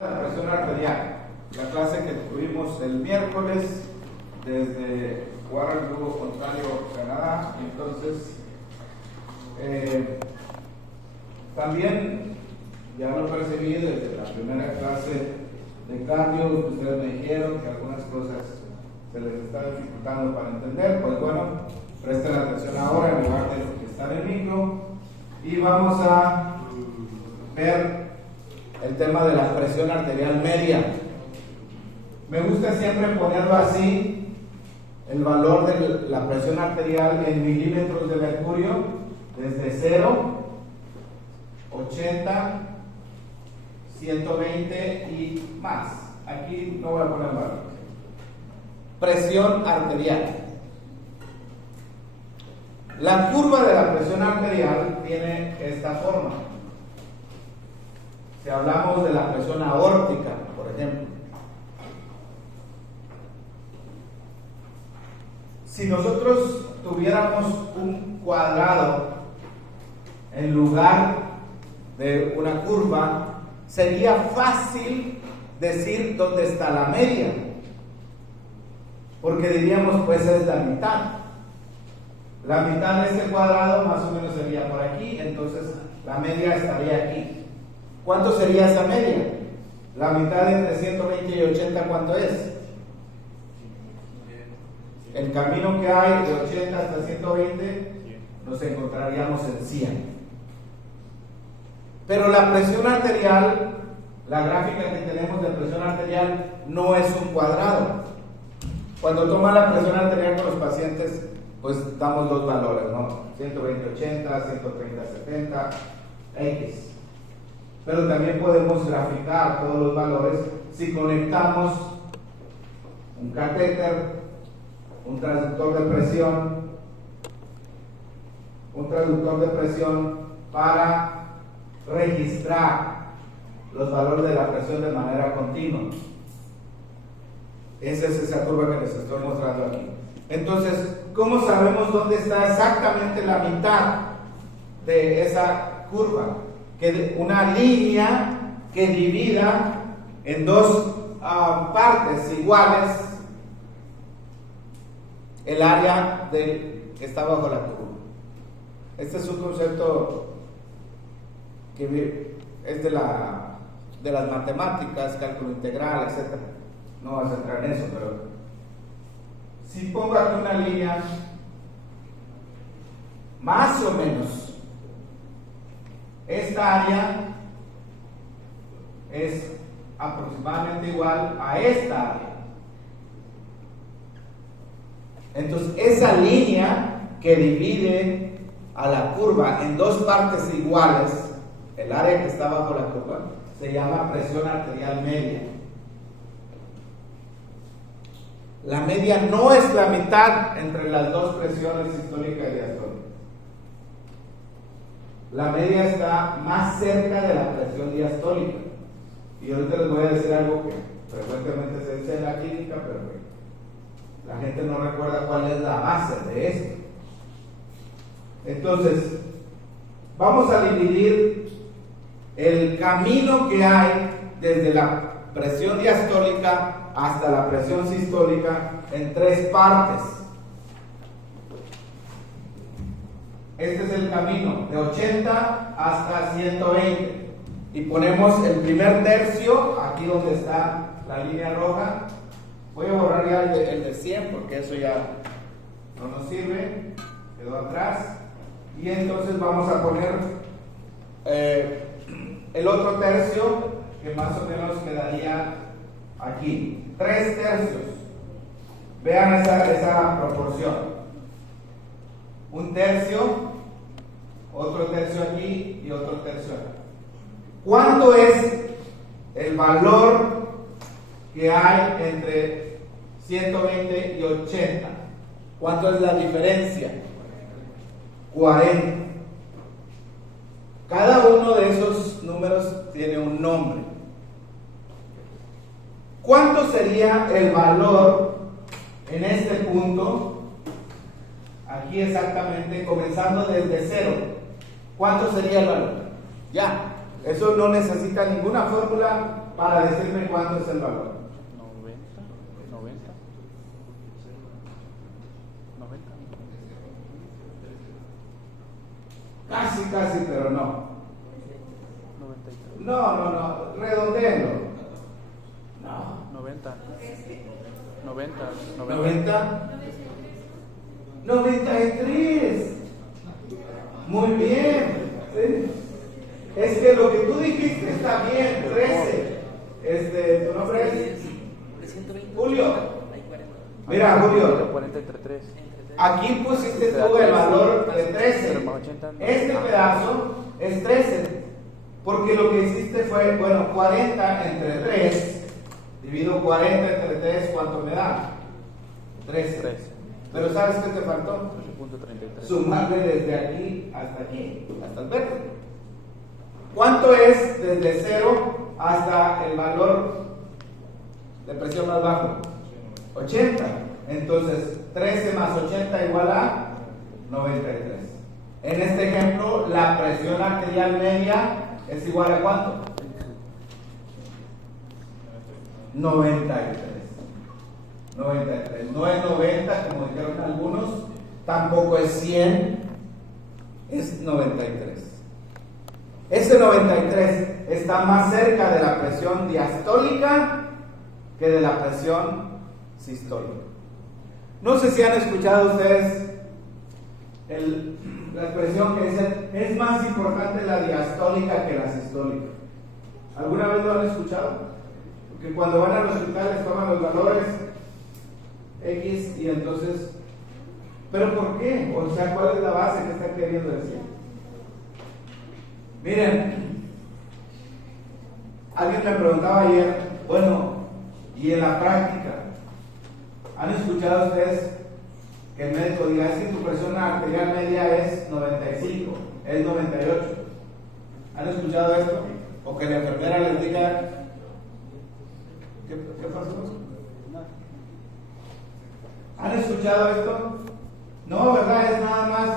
La presión arterial, la clase que tuvimos el miércoles desde Waterloo, Ontario, Canadá. Entonces, también ya lo percibí desde la primera clase de cardio, que ustedes me dijeron que algunas cosas se les está dificultando para entender. Pues bueno, presten atención ahora en lugar de lo que está en el micro y vamos a ver el tema de la presión arterial media. Me gusta siempre ponerlo así, el valor de la presión arterial en milímetros de mercurio, desde 0, 80, 120 y más. Aquí no voy a poner valor. Presión arterial. La curva de la presión arterial tiene esta forma. Si hablamos de la presión aórtica, por ejemplo, si nosotros tuviéramos un cuadrado en lugar de una curva, sería fácil decir dónde está la media, porque diríamos pues es la mitad. La mitad de ese cuadrado más o menos sería por aquí, entonces la media estaría aquí. ¿Cuánto sería esa media? La mitad entre 120 y 80, ¿cuánto es? El camino que hay de 80 hasta 120, nos encontraríamos en 100. Pero la presión arterial, la gráfica que tenemos de presión arterial, no es un cuadrado. Cuando toma la presión arterial con los pacientes, pues damos dos valores, ¿no? 120, 80, 130, 70, X. Pero también podemos graficar todos los valores si conectamos un catéter, un traductor de presión para registrar los valores de la presión de manera continua. Esa es esa curva que les estoy mostrando aquí. Entonces, ¿cómo sabemos dónde está exactamente la mitad de esa curva? Que una línea que divida en dos partes iguales el área que está bajo la curva. Este es un concepto que es de las matemáticas, cálculo integral, etc. No vas a entrar en eso, pero si pongo aquí una línea más o menos, esta área es aproximadamente igual a esta área. Entonces, esa línea que divide a la curva en dos partes iguales, el área que está bajo la curva, se llama presión arterial media. La media no es la mitad entre las dos presiones sistólica y diastólica. La media está más cerca de la presión diastólica. Y ahorita les voy a decir algo que frecuentemente se dice en la clínica, pero que la gente no recuerda cuál es la base de esto. Entonces, vamos a dividir el camino que hay desde la presión diastólica hasta la presión sistólica en tres partes. Este es el camino de 80 hasta 120 y ponemos el primer tercio aquí donde está la línea roja. Voy a borrar ya el de 100 porque eso ya no nos sirve, quedó atrás. Y entonces vamos a poner el otro tercio que más o menos quedaría aquí, 3 tercios. Vean esa proporción. Un tercio, otro tercio aquí y otro tercio aquí. ¿Cuánto es el valor que hay entre 120 y 80? ¿Cuánto es la diferencia? 40. Cada uno de esos números tiene un nombre. ¿Cuánto sería el valor en este punto? Aquí exactamente, comenzando desde 0. ¿Cuánto sería el valor? Ya, eso no necesita ninguna fórmula, para decirme cuánto es el valor. 90. Casi, pero no. 93. No, redondéenlo. No. 90. 93. Muy bien. ¿Sí? Es que lo que tú dijiste está bien. 13. ¿Tu nombre es? Julio. Mira, Julio. 40 entre 3. Aquí pusiste tú el valor de 13. Este pedazo es 13. Porque lo que hiciste fue, 40 entre 3. Divido 40 entre 3, ¿cuánto me da? 13. Pero ¿sabes qué te faltó? 13.33. Sumarle desde aquí, hasta el verde. ¿Cuánto es desde 0 hasta el valor de presión más bajo? 80. Entonces, 13 más 80 igual a 93. En este ejemplo, la presión arterial media es igual a ¿cuánto? 93. No es 90, como dijeron algunos, tampoco es 100, es 93. Ese 93 está más cerca de la presión diastólica que de la presión sistólica. No sé si han escuchado ustedes la expresión que dice, es más importante la diastólica que la sistólica. ¿Alguna vez lo han escuchado? Porque cuando van al hospital les toman los valores X y entonces, ¿pero por qué? O sea, ¿cuál es la base que está queriendo decir? Miren, alguien me preguntaba ayer, y en la práctica, ¿han escuchado ustedes que el médico diga, es que tu presión arterial media es 95, es 98? ¿Han escuchado esto? O que la enfermera les diga, ¿qué pasó? ¿Han escuchado esto? No, ¿verdad? Es nada más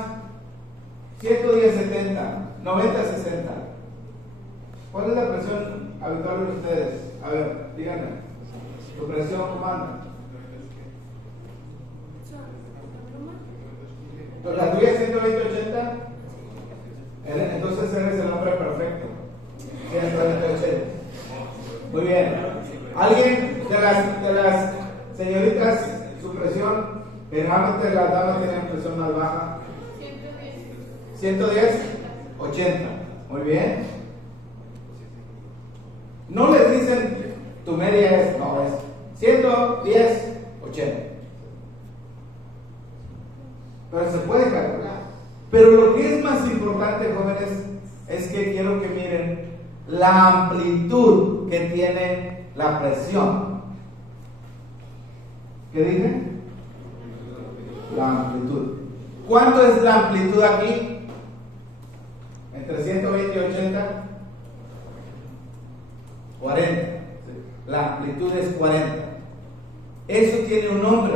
110-70, 90-60. ¿Cuál es la presión habitual de ustedes? A ver, díganme. ¿Tu presión cómo anda? ¿La tuya es 120-80? Entonces eres el hombre perfecto. 120-80. Muy bien. ¿Alguien de las señoritas, su presión, generalmente las damas tienen presión más baja? 110, 80. Muy bien. No les dicen tu media es 110, 80. Pero se puede calcular. Pero lo que es más importante, jóvenes, es que quiero que miren la amplitud que tiene la presión. ¿Qué dije? La amplitud. ¿Cuánto es la amplitud aquí? Entre 120 y 80. 40. La amplitud es 40. Eso tiene un nombre.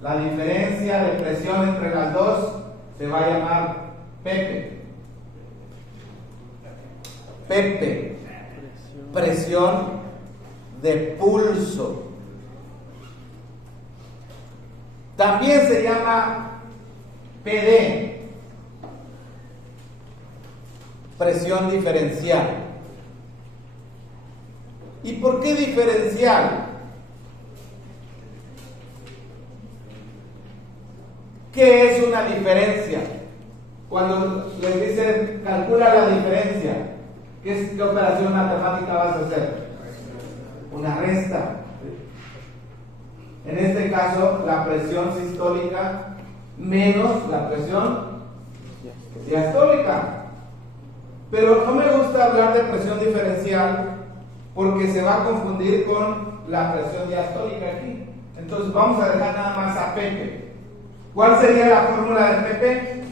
La diferencia de presión entre las dos se va a llamar Pepe. Pepe. Presión de pulso. También se llama PD. Presión diferencial. ¿Y por qué diferencial? ¿Qué es una diferencia? Cuando les dicen calcula la diferencia, ¿qué operación matemática vas a hacer? Una resta. En este caso, la presión sistólica menos la presión diastólica. Pero no me gusta hablar de presión diferencial porque se va a confundir con la presión diastólica aquí. Entonces vamos a dejar nada más a Pepe. ¿Cuál sería la fórmula de Pepe?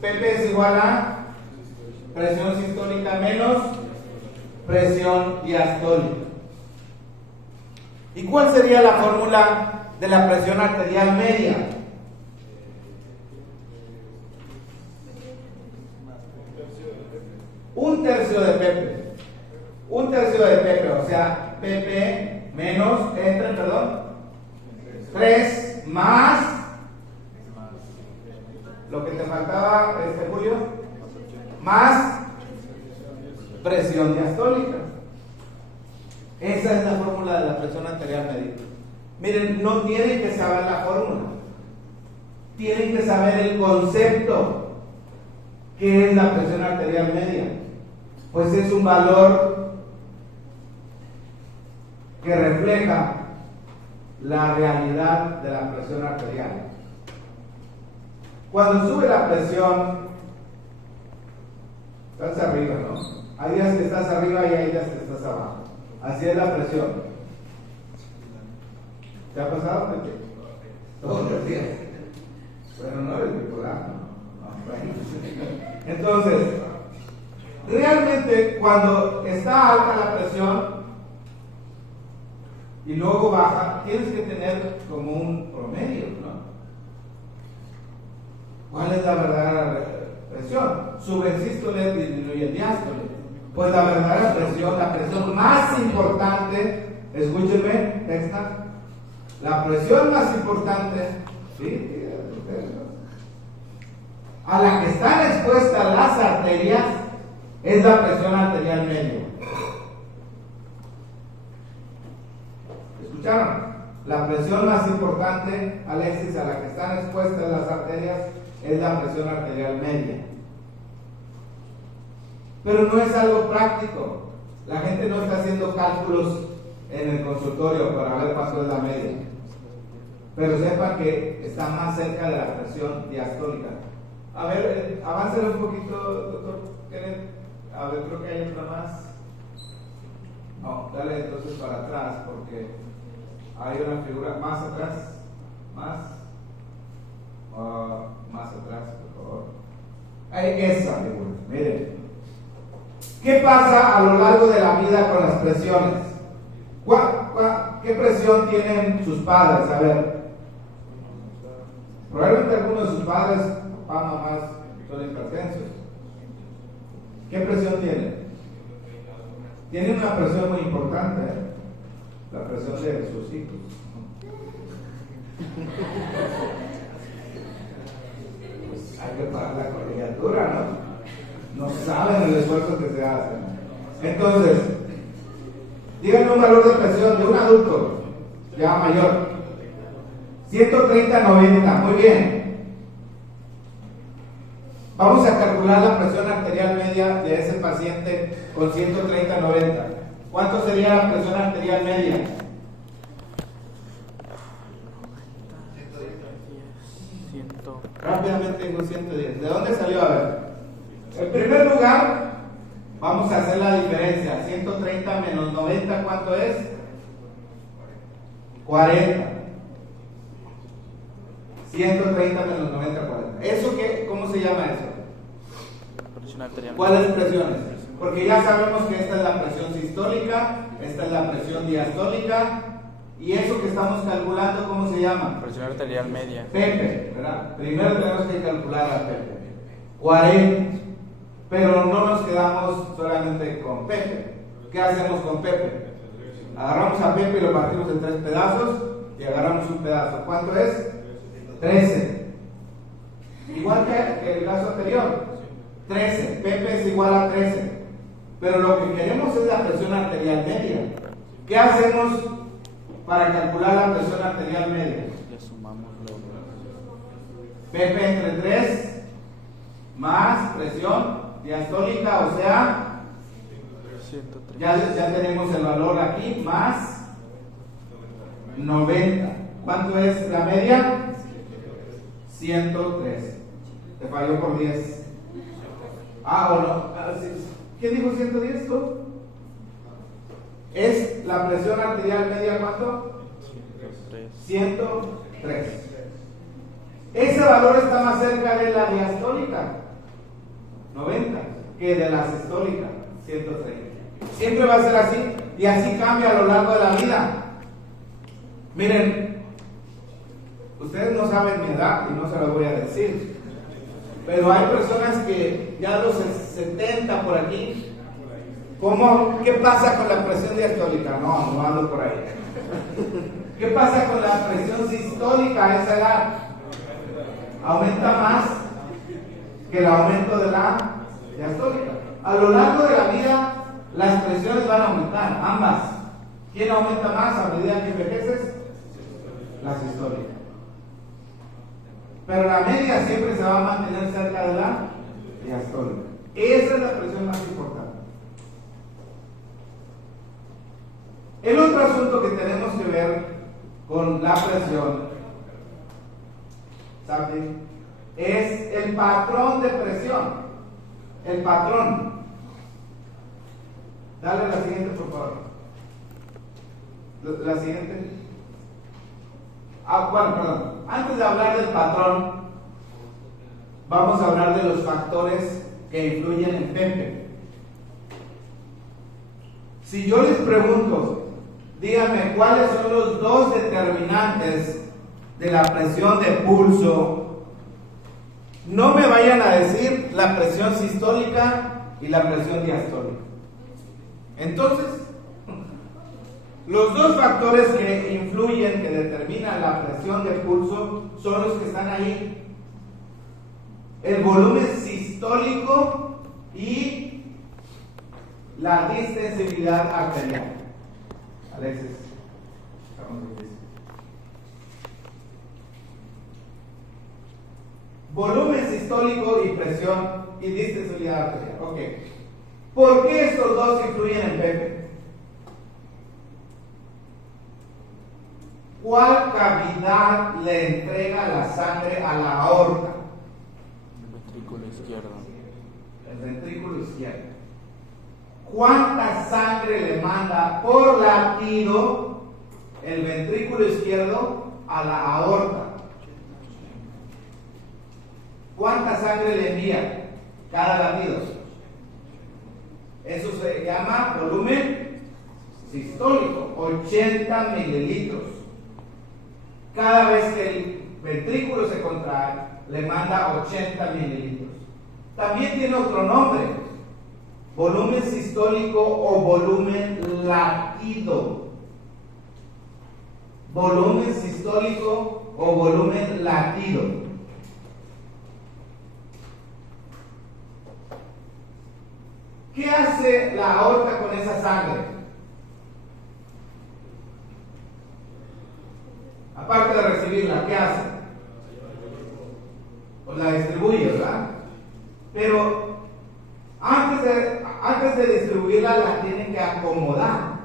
Pepe es igual a presión sistólica menos presión diastólica. ¿Y cuál sería la fórmula de la presión arterial media? Un tercio de Pepe. Un tercio de PP, o sea, PP menos, entre, perdón, 3 más lo que te faltaba, Julio, más presión diastólica. Esa es la fórmula de la presión arterial media. Miren, no tienen que saber la fórmula, tienen que saber el concepto. ¿Qué es la presión arterial media? Pues es un valor que refleja la realidad de la presión arterial. Cuando sube la presión, estás arriba, ¿no? Hay días que estás arriba y hay días que estás abajo. Así es la presión. ¿Te ha pasado, Pepe? Todos los días. Bueno, no eres bipolar, ¿no? Entonces, realmente cuando está alta la presión y luego baja, tienes que tener como un promedio, ¿no? ¿Cuál es la verdadera presión? Sube el sístole, disminuye el diástole. Pues la verdadera presión, la presión más importante, escúchenme, esta, la presión más importante, ¿sí? A la que están expuestas las arterias es la presión arterial media. ¿Escucharon? La presión más importante, Alexis, a la que están expuestas las arterias es la presión arterial media. Pero no es algo práctico. La gente no está haciendo cálculos en el consultorio para ver cuánto es la media. Pero sepa que está más cerca de la presión diastólica. A ver, aváncale un poquito, doctor. A ver, creo que hay otra más. No, dale entonces para atrás, porque hay una figura más atrás. Más atrás, por favor. Hay esa figura, miren. ¿Qué pasa a lo largo de la vida con las presiones? ¿Qué presión tienen sus padres? A ver. Probablemente algunos de sus padres, papá, mamás, son hipertensos. ¿Qué presión tienen? Tienen una presión muy importante, la presión de sus hijos. Pues hay que pagar la colegiatura, ¿no? No saben el esfuerzo que se hace. Entonces, díganme un valor de presión de un adulto ya mayor. 130/90, muy bien. Vamos a calcular la presión arterial media de ese paciente con 130/90. ¿Cuánto sería la presión arterial media? 100. Rápidamente digo 110. ¿De dónde salió? A ver. En primer lugar, vamos a hacer la diferencia. 130 menos 90, ¿cuánto es? 40. 130 menos 90, 40. ¿Eso qué? ¿Cómo se llama eso? Presión arterial. ¿Cuáles presiones? Porque ya sabemos que esta es la presión sistólica, esta es la presión diastólica, y eso que estamos calculando, ¿cómo se llama? Presión arterial media. Pepe, ¿verdad? Primero tenemos que calcular a Pepe. 40. Pero no nos quedamos solamente con Pepe. ¿Qué hacemos con Pepe? Agarramos a Pepe y lo partimos en 3 pedazos y agarramos un pedazo. ¿Cuánto es? 13. Igual que el caso anterior. 13. Pepe es igual a 13. Pero lo que queremos es la presión arterial media. ¿Qué hacemos para calcular la presión arterial media? Le sumamos lo. Pepe entre 3 más presión diastólica, o sea, 130. ya tenemos el valor aquí, más 90. ¿Cuánto es la media? 103. Te falló por 10. O no. ¿Quién dijo 110 tú? ¿Es la presión arterial media cuánto? 103. Ese valor está más cerca de la diastólica, 90, que de la sistólica, 130. Siempre va a ser así, y así cambia a lo largo de la vida. Miren, ustedes no saben mi edad y no se lo voy a decir, pero hay personas que ya a los 70 por aquí ¿Qué pasa con la presión diastólica? No ando por ahí. ¿Qué pasa con la presión sistólica a esa edad? Aumenta más que el aumento de la diastólica. A lo largo de la vida, las presiones van a aumentar, ambas. ¿Quién aumenta más a medida que envejeces? La sistólica. Pero la media siempre se va a mantener cerca de la diastólica. Esa es la presión más importante. El otro asunto que tenemos que ver con la presión, ¿sabes? Es el patrón de presión. El patrón. Dale la siguiente, por favor. La siguiente. Bueno, perdón. Antes de hablar del patrón, vamos a hablar de los factores que influyen en Pepe. Si yo les pregunto, díganme cuáles son los dos determinantes de la presión de pulso, no me vayan a decir la presión sistólica y la presión diastólica. Entonces, los dos factores que influyen, que determinan la presión de pulso, son los que están ahí: el volumen sistólico y la distensibilidad arterial. Alexis, volumen sistólico y presión y distensibilidad arterial. Ok. ¿Por qué estos dos influyen en Pepe? ¿Cuál cavidad le entrega la sangre a la aorta? El ventrículo izquierdo. El ventrículo izquierdo. ¿Cuánta sangre le manda por latido el ventrículo izquierdo a la aorta? ¿Cuánta sangre le envía cada latido? Eso se llama volumen sistólico, 80 mililitros. Cada vez que el ventrículo se contrae, le manda 80 mililitros. También tiene otro nombre: volumen sistólico o volumen latido. Volumen sistólico o volumen latido. ¿Qué hace la aorta con esa sangre? Aparte de recibirla, ¿qué hace? Pues la distribuye, ¿verdad? Pero antes de distribuirla, la tienen que acomodar.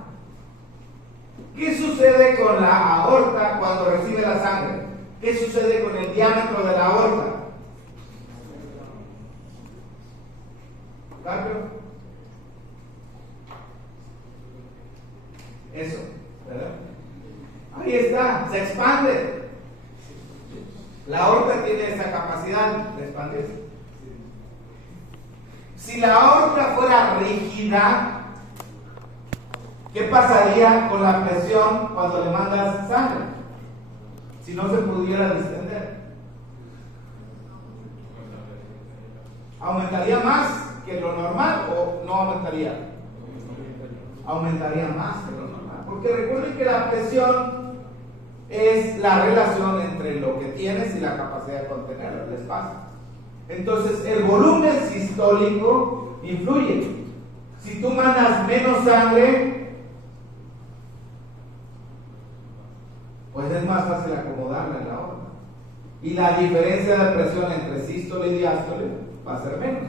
¿Qué sucede con la aorta cuando recibe la sangre? ¿Qué sucede con el diámetro de la aorta? ¿Cambio? Eso, ¿verdad? Ahí está, se expande. La aorta tiene esa capacidad de expandirse. Si la aorta fuera rígida, ¿qué pasaría con la presión cuando le mandas sangre? Si no se pudiera distender. ¿Aumentaría más que lo normal o no aumentaría? Aumentaría más que lo normal. Porque recuerden que la presión es la relación entre lo que tienes y la capacidad de contener el espacio. Entonces, el volumen sistólico influye. Si tú mandas menos sangre, pues es más fácil acomodarla en la aorta. Y la diferencia de presión entre sístole y diástole va a ser menos.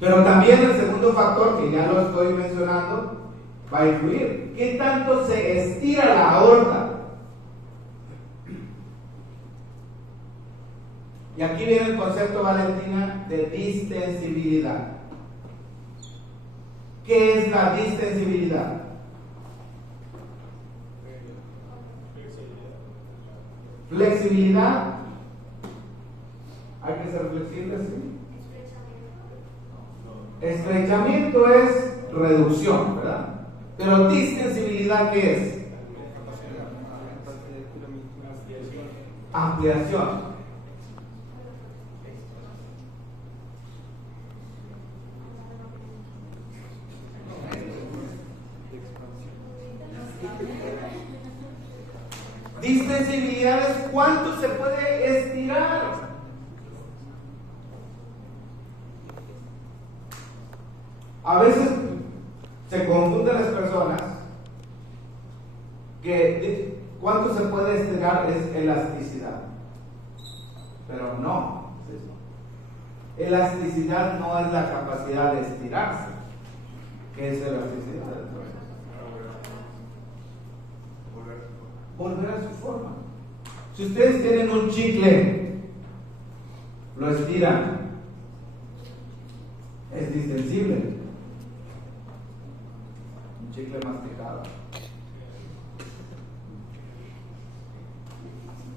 Pero también el segundo factor, que ya lo estoy mencionando, va a influir. ¿Qué tanto se estira la aorta? Y aquí viene el concepto, Valentina, de distensibilidad. ¿Qué es la distensibilidad? Flexibilidad. Hay que ser flexibles, ¿sí? Estrechamiento es reducción, ¿verdad? Pero distensibilidad, ¿qué es? Ampliación. Distensibilidad es cuánto se puede estirar. A veces se confunden las personas que cuánto se puede estirar es elasticidad, pero no. Elasticidad no es la capacidad de estirarse. ¿Qué es elasticidad? Volver a su forma. Si ustedes tienen un chicle, lo estiran, es distensible. Un chicle masticado.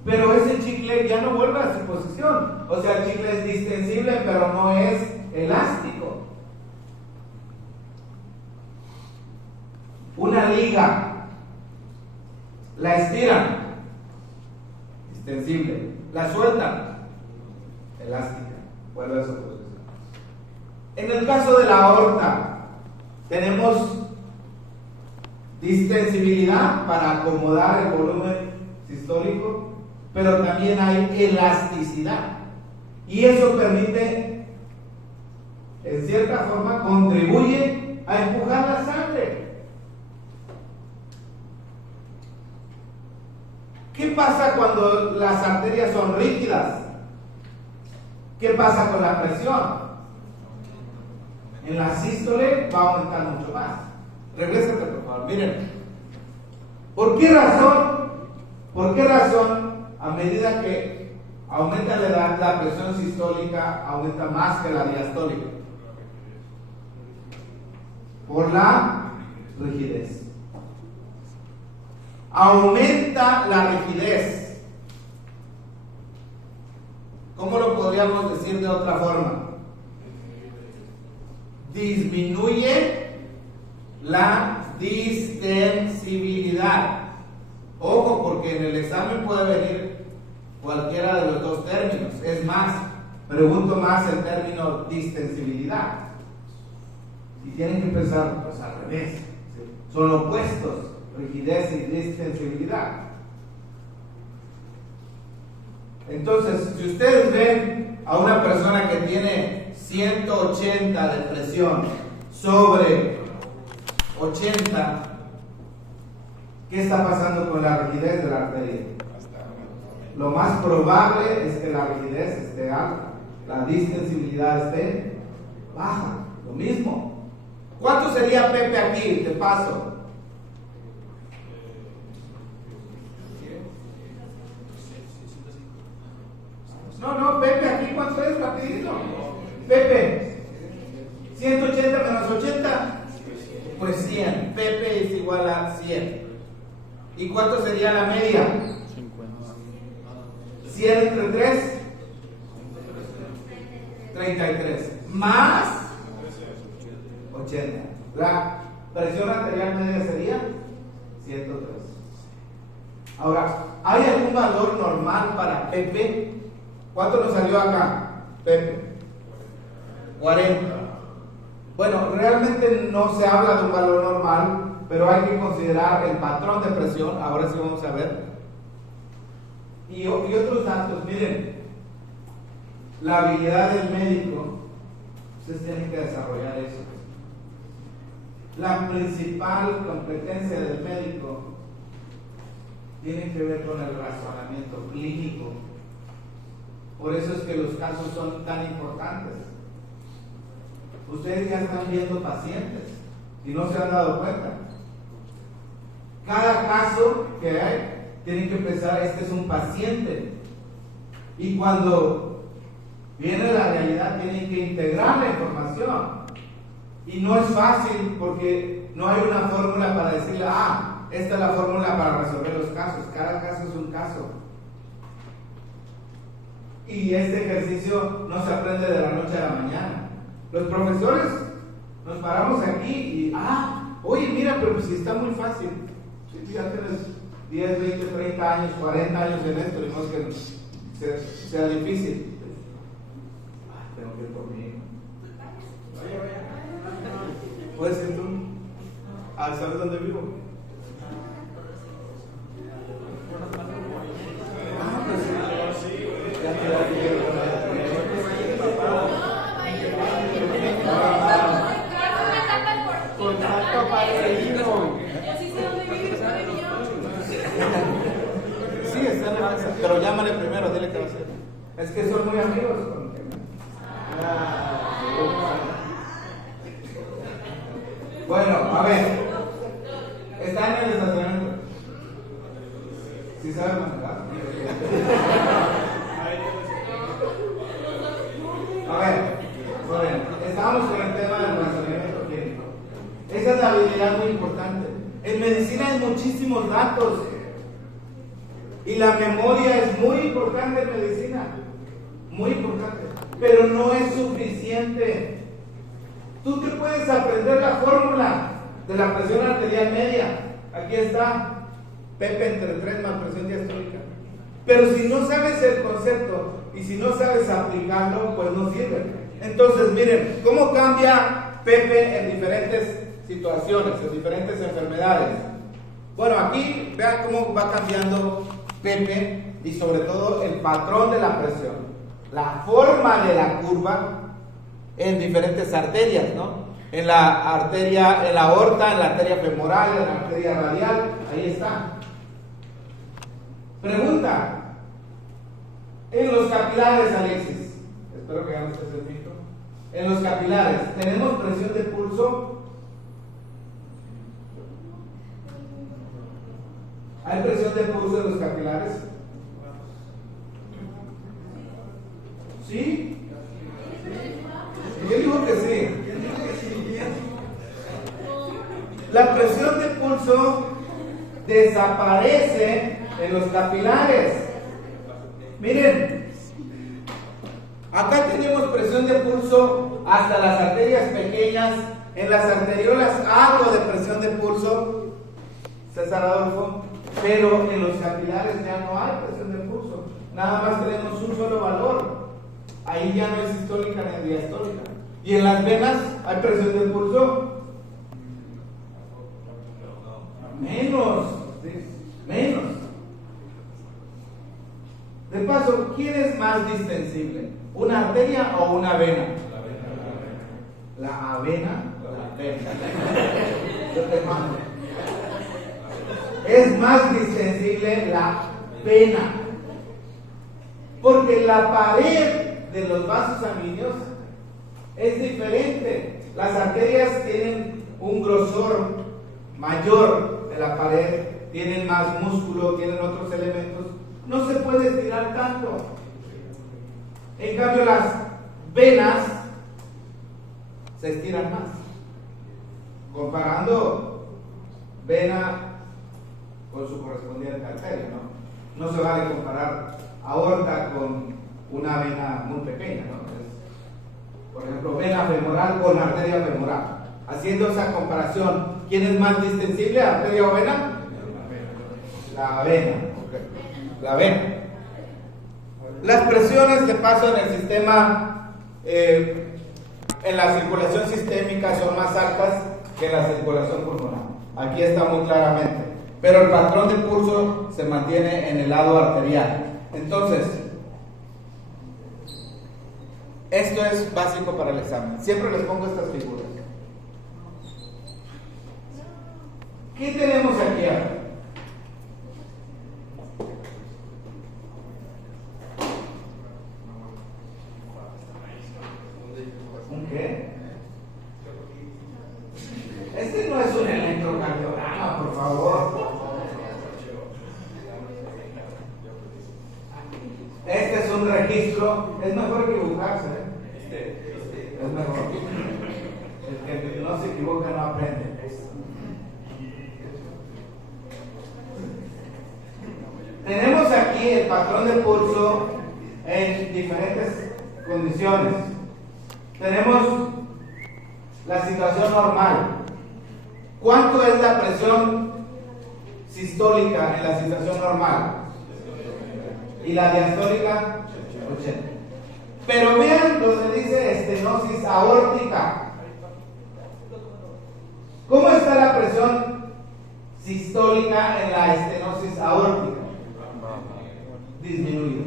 Pero ese chicle ya no vuelve a su posición. O sea, el chicle es distensible, pero no es elástico. Una liga, la estiran, distensible. La sueltan, elástica, vuelve a su posición. En el caso de la aorta, tenemos distensibilidad para acomodar el volumen sistólico, pero también hay elasticidad. Y eso permite, en cierta forma, contribuye a empujar la sangre. ¿Qué pasa cuando las arterias son rígidas? ¿Qué pasa con la presión? En la sístole va a aumentar mucho más. Regrésate, por favor. Miren. ¿Por qué razón? A medida que aumenta la edad, la presión sistólica aumenta más que la diastólica? Por la rigidez. Aumenta la rigidez. ¿Cómo lo podríamos decir de otra forma? Disminuye la distensibilidad. Ojo, porque en el examen puede venir cualquiera de los dos términos. Es más, pregunto más el término distensibilidad. Y tienen que pensar pues al revés. Son opuestos, rigidez y distensibilidad. Entonces, si ustedes ven a una persona que tiene 180 de presión sobre 80, ¿qué está pasando con la rigidez de la arteria? Lo más probable es que la rigidez esté alta, la distensibilidad esté baja. Lo mismo. ¿Cuánto sería Pepe aquí? Te paso. No, Pepe, aquí ¿cuánto es? Rapidito. Pepe, 180 menos 80, pues 100. Pepe es igual a 100. ¿Y cuánto sería la media? 100 entre 3, 33. Más 80. La presión arterial media sería 103. Ahora, ¿hay algún valor normal para Pepe? ¿Cuánto nos salió acá, Pepe? 40. Bueno, realmente no se habla de un valor normal, pero hay que considerar el patrón de presión. Ahora sí vamos a ver. Y otros datos. Miren, la habilidad del médico, ustedes tienen que desarrollar eso. La principal competencia del médico tiene que ver con el razonamiento clínico. Por eso es que los casos son tan importantes. Ustedes ya están viendo pacientes y no se han dado cuenta. Cada caso que hay, tienen que pensar, este es un paciente. Y cuando viene la realidad, tienen que integrar la información. Y no es fácil porque no hay una fórmula para decirle, esta es la fórmula para resolver los casos. Cada caso es un caso. Y este ejercicio no se aprende de la noche a la mañana. Los profesores nos paramos aquí y, oye, mira, pero pues si está muy fácil. Si ya tienes 10, 20, 30 años, 40 años en esto, y no es que sea difícil. Tengo que ir por mí. Vaya. ¿Puedes ir tú? ¿Sabes dónde vivo? Contacto parecido. Yo sí sé dónde vive, padre mío. Sí, está en la mesa. Pero llámale primero, dile que va a ser. Es que son muy amigos con Bueno, a ver. Está en el estacionamiento. ¿Sí saben manejar? A ver, bueno, estábamos con el tema del razonamiento clínico. Esa es la habilidad muy importante. En medicina hay muchísimos datos. Y la memoria es muy importante en medicina. Muy importante. Pero no es suficiente. Tú te puedes aprender la fórmula de la presión arterial media. Aquí está. Pepe entre 3 más presión diastólica. Pero si no sabes el concepto y si no sabes aplicarlo, pues no sirve. Entonces, miren, ¿cómo cambia Pepe en diferentes situaciones, en diferentes enfermedades? Bueno, aquí vean cómo va cambiando Pepe y sobre todo el patrón de la presión, la forma de la curva en diferentes arterias, ¿no? En la arteria, en la aorta, en la arteria femoral, en la arteria radial, ahí está. Pregunta, en los capilares, Alexis, espero que ya no estés el micro. En los capilares, ¿tenemos presión de pulso? ¿Hay presión de pulso en los capilares? ¿Sí? Yo digo que sí. La presión de pulso desaparece en los capilares. Miren, acá tenemos presión de pulso hasta las arterias pequeñas. En las arteriolas algo de presión de pulso, César Adolfo, pero en los capilares ya no hay presión de pulso. Nada más tenemos un solo valor. Ahí ya no es sistólica ni diastólica. Y en las venas hay presión de pulso. Menos, ¿sí? Menos. De paso, ¿quién es más distensible? ¿Una arteria o una vena? La avena o la vena. Yo te mando. Es más distensible la vena. Porque la pared de los vasos sanguíneos es diferente. Las arterias tienen un grosor mayor de la pared, tienen más músculo, tienen otros elementos. No se puede estirar tanto. En cambio, las venas se estiran más. Comparando vena con su correspondiente arteria, ¿no? No se vale comparar aorta con una vena muy pequeña, ¿no? Por ejemplo, vena femoral con arteria femoral. Haciendo esa comparación, ¿quién es más distensible, arteria o vena? La vena. La vena. Las presiones de paso en el sistema, en la circulación sistémica son más altas que en la circulación pulmonar. Aquí está muy claramente. Pero el patrón de pulso se mantiene en el lado arterial. Entonces, esto es básico para el examen. Siempre les pongo estas figuras. ¿Qué tenemos aquí ahora? ¿Un qué? Este no es un electrocardiograma, por favor. Este es un registro. Es mejor equivocarse, ¿eh? Es mejor. El que no se equivoca no aprende. Tenemos aquí el patrón de pulso en diferentes condiciones. Tenemos la situación normal. ¿Cuánto es la presión sistólica en la situación normal? Y la diastólica, 80. Pero vean donde dice estenosis aórtica. ¿Cómo está la presión sistólica en la estenosis aórtica? Disminuido.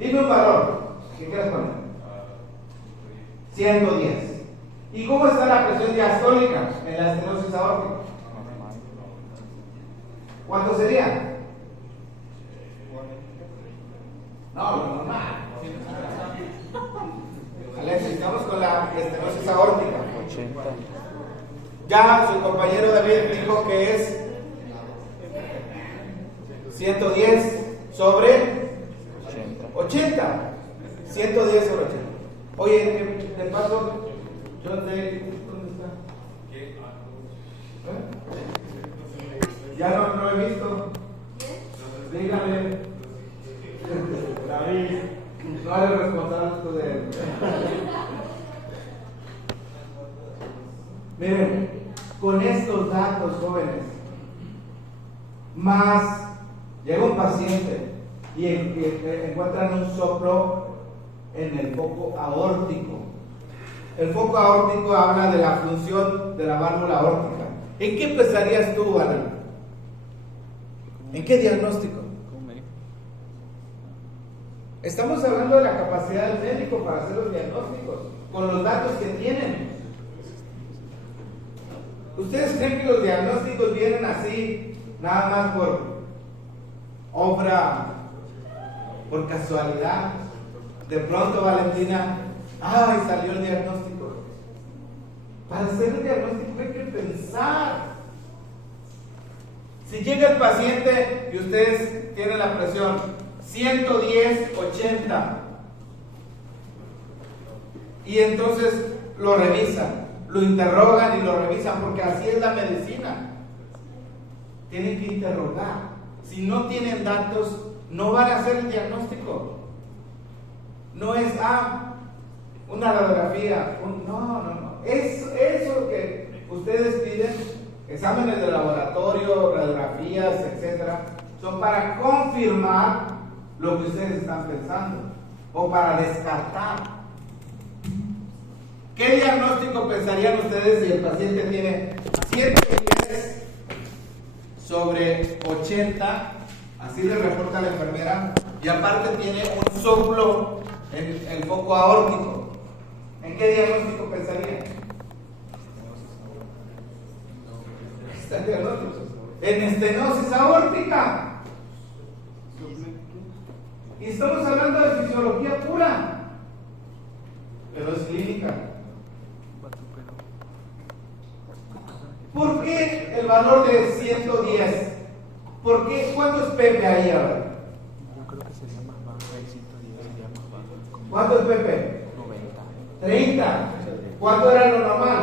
Dime un valor. ¿Qué quieres poner? 110. ¿Y cómo está la presión diastólica en la estenosis aórtica? ¿Cuánto sería? No, lo normal. Alexis, estamos con la estenosis aórtica. 80. Ya su compañero David dijo que es 110 sobre 80. 110 sobre 80. Oye, de paso, John Day, ¿dónde está? Ya no lo he visto. Dígame. David, no eres responsable tú de él. Miren, con estos datos, jóvenes, más llega un paciente y encuentran un soplo en el foco aórtico. El foco aórtico habla de la función de la válvula aórtica. ¿En qué pensarías tú, Alan? ¿En qué diagnóstico? Estamos hablando de la capacidad del médico para hacer los diagnósticos, con los datos que tienen. ¿Ustedes creen que los diagnósticos vienen así, nada más por obra, por casualidad? De pronto, Valentina, ¡ay, salió el diagnóstico! Para hacer el diagnóstico hay que pensar. Si llega el paciente y ustedes tienen la presión 110/80 y entonces lo revisan, lo interrogan y lo revisan, porque así es la medicina. Tienen que interrogar. Si no tienen datos, no van a hacer el diagnóstico. No es una radiografía, no. Eso que ustedes piden, exámenes de laboratorio, radiografías, etcétera, son para confirmar lo que ustedes están pensando o para descartar. ¿Qué diagnóstico pensarían ustedes si el paciente tiene 110 sobre 80? Así le reporta la enfermera, y aparte tiene un soplo en el foco aórtico. ¿En qué diagnóstico pensarían? Está el diagnóstico. En estenosis aórtica. Y estamos hablando de fisiología pura, pero es clínica. ¿Por qué el valor de 110? ¿Por qué? ¿Cuánto es Pepe ahí ahora? Yo creo que sería más bajo, el 110 sería más bajo. ¿Cuánto es Pepe? 90. 30. ¿Cuánto era lo normal?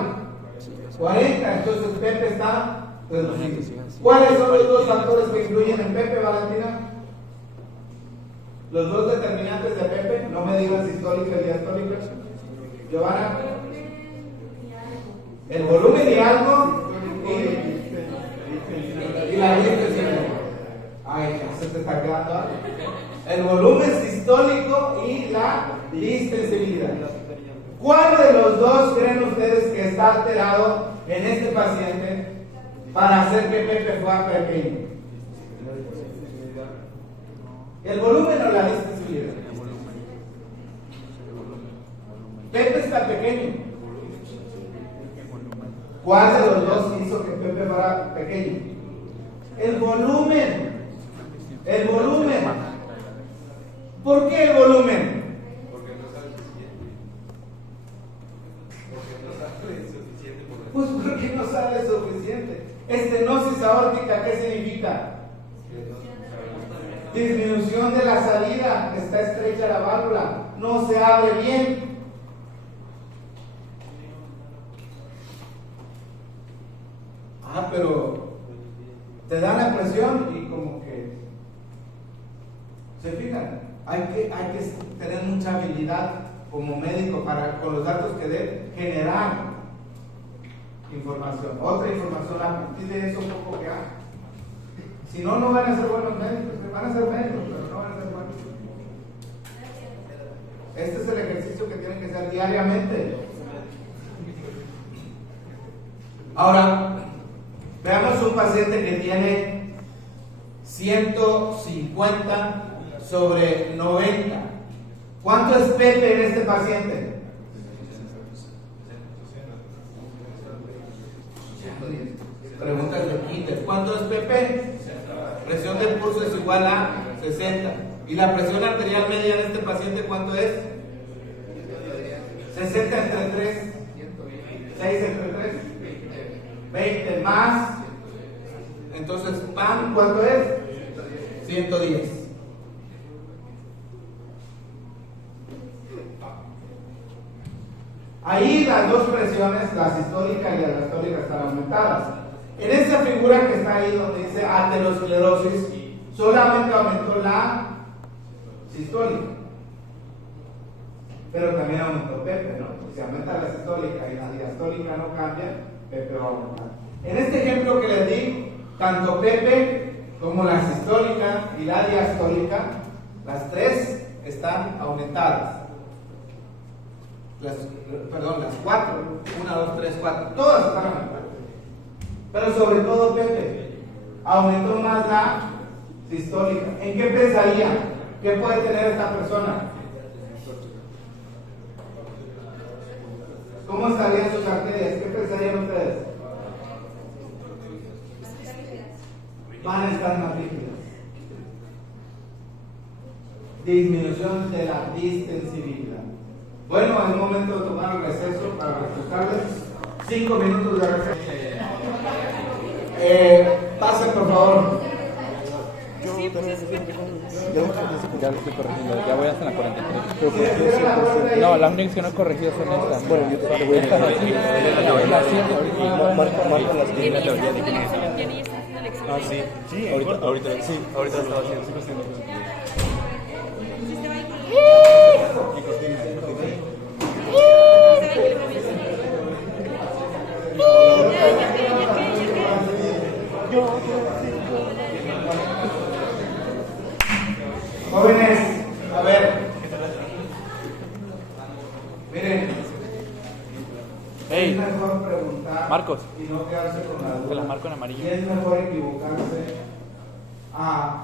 40. Entonces Pepe está reducido. ¿Cuáles son los dos factores que influyen en Pepe, Valentina? Los dos determinantes de Pepe, no me digas sistólica y diastólica. Giovanna, el volumen y algo y la distensión. Ay, ya se te está quedando algo. El volumen sistólico y la distensibilidad. ¿Cuál de los dos creen ustedes que está alterado en este paciente para hacer que Pepe fuera pequeño? ¿El volumen o la distensibilidad? Pepe está pequeño. ¿Cuál de los dos hizo que Pepe fuera pequeño? El volumen. El volumen. ¿Por qué el volumen? Pues porque no sale suficiente. Estenosis aórtica, ¿qué significa? Disminución de la salida, está estrecha la válvula, no se abre bien. Pero te dan la presión y como que se fijan, hay que tener mucha habilidad como médico para, con los datos que dé, generar información, otra información a partir de eso poco que haga. Si no, no van a ser buenos médicos, van a ser médicos, pero no van a ser buenos. Este es el ejercicio que tienen que hacer diariamente. Ahora, veamos un paciente que tiene 150 sobre 90. ¿Cuánto es Pepe en este paciente? Preguntas de kinder. ¿Cuánto es PP? Presión del pulso es igual a 60. ¿Y la presión arterial media en este paciente cuánto es? 60 entre 3. 6 entre 3. 20 más. Entonces, PAN, ¿cuánto es? 110. Ahí las dos presiones, la sistólica y la diastólica, están aumentadas. En esta figura que está ahí donde dice aterosclerosis, solamente aumentó la sistólica. Pero también aumentó Pepe, ¿no? Si aumenta la sistólica y la diastólica no cambia, Pepe va a aumentar. En este ejemplo que les di, tanto Pepe como la sistólica y la diastólica, las tres están aumentadas. Las 4, 1, 2, 3, 4, todas están aumentadas. Pero sobre todo Pepe aumentó más la sistólica. ¿En qué pensaría? ¿Qué puede tener esta persona? ¿Cómo estarían sus arterias? ¿Qué pensarían ustedes? Van a estar más rígidas. Disminución de la distensibilidad. Bueno, es momento de tomar el receso para refrescarles. 5 minutos de receso. Pasen, por favor. Ya lo estoy corrigiendo, ya voy hasta la 43. No, las únicas que no he corregido son estas. Bueno, yo te voy a dejar aquí. Marco las que la teoría de quién es. Ah, sí. Sí, ahorita lo estaba haciendo. Jóvenes, a ver, miren, Hey, es mejor preguntar Marcos, y no quedarse con la te duda. las marco en amarillo. Y es mejor equivocarse a,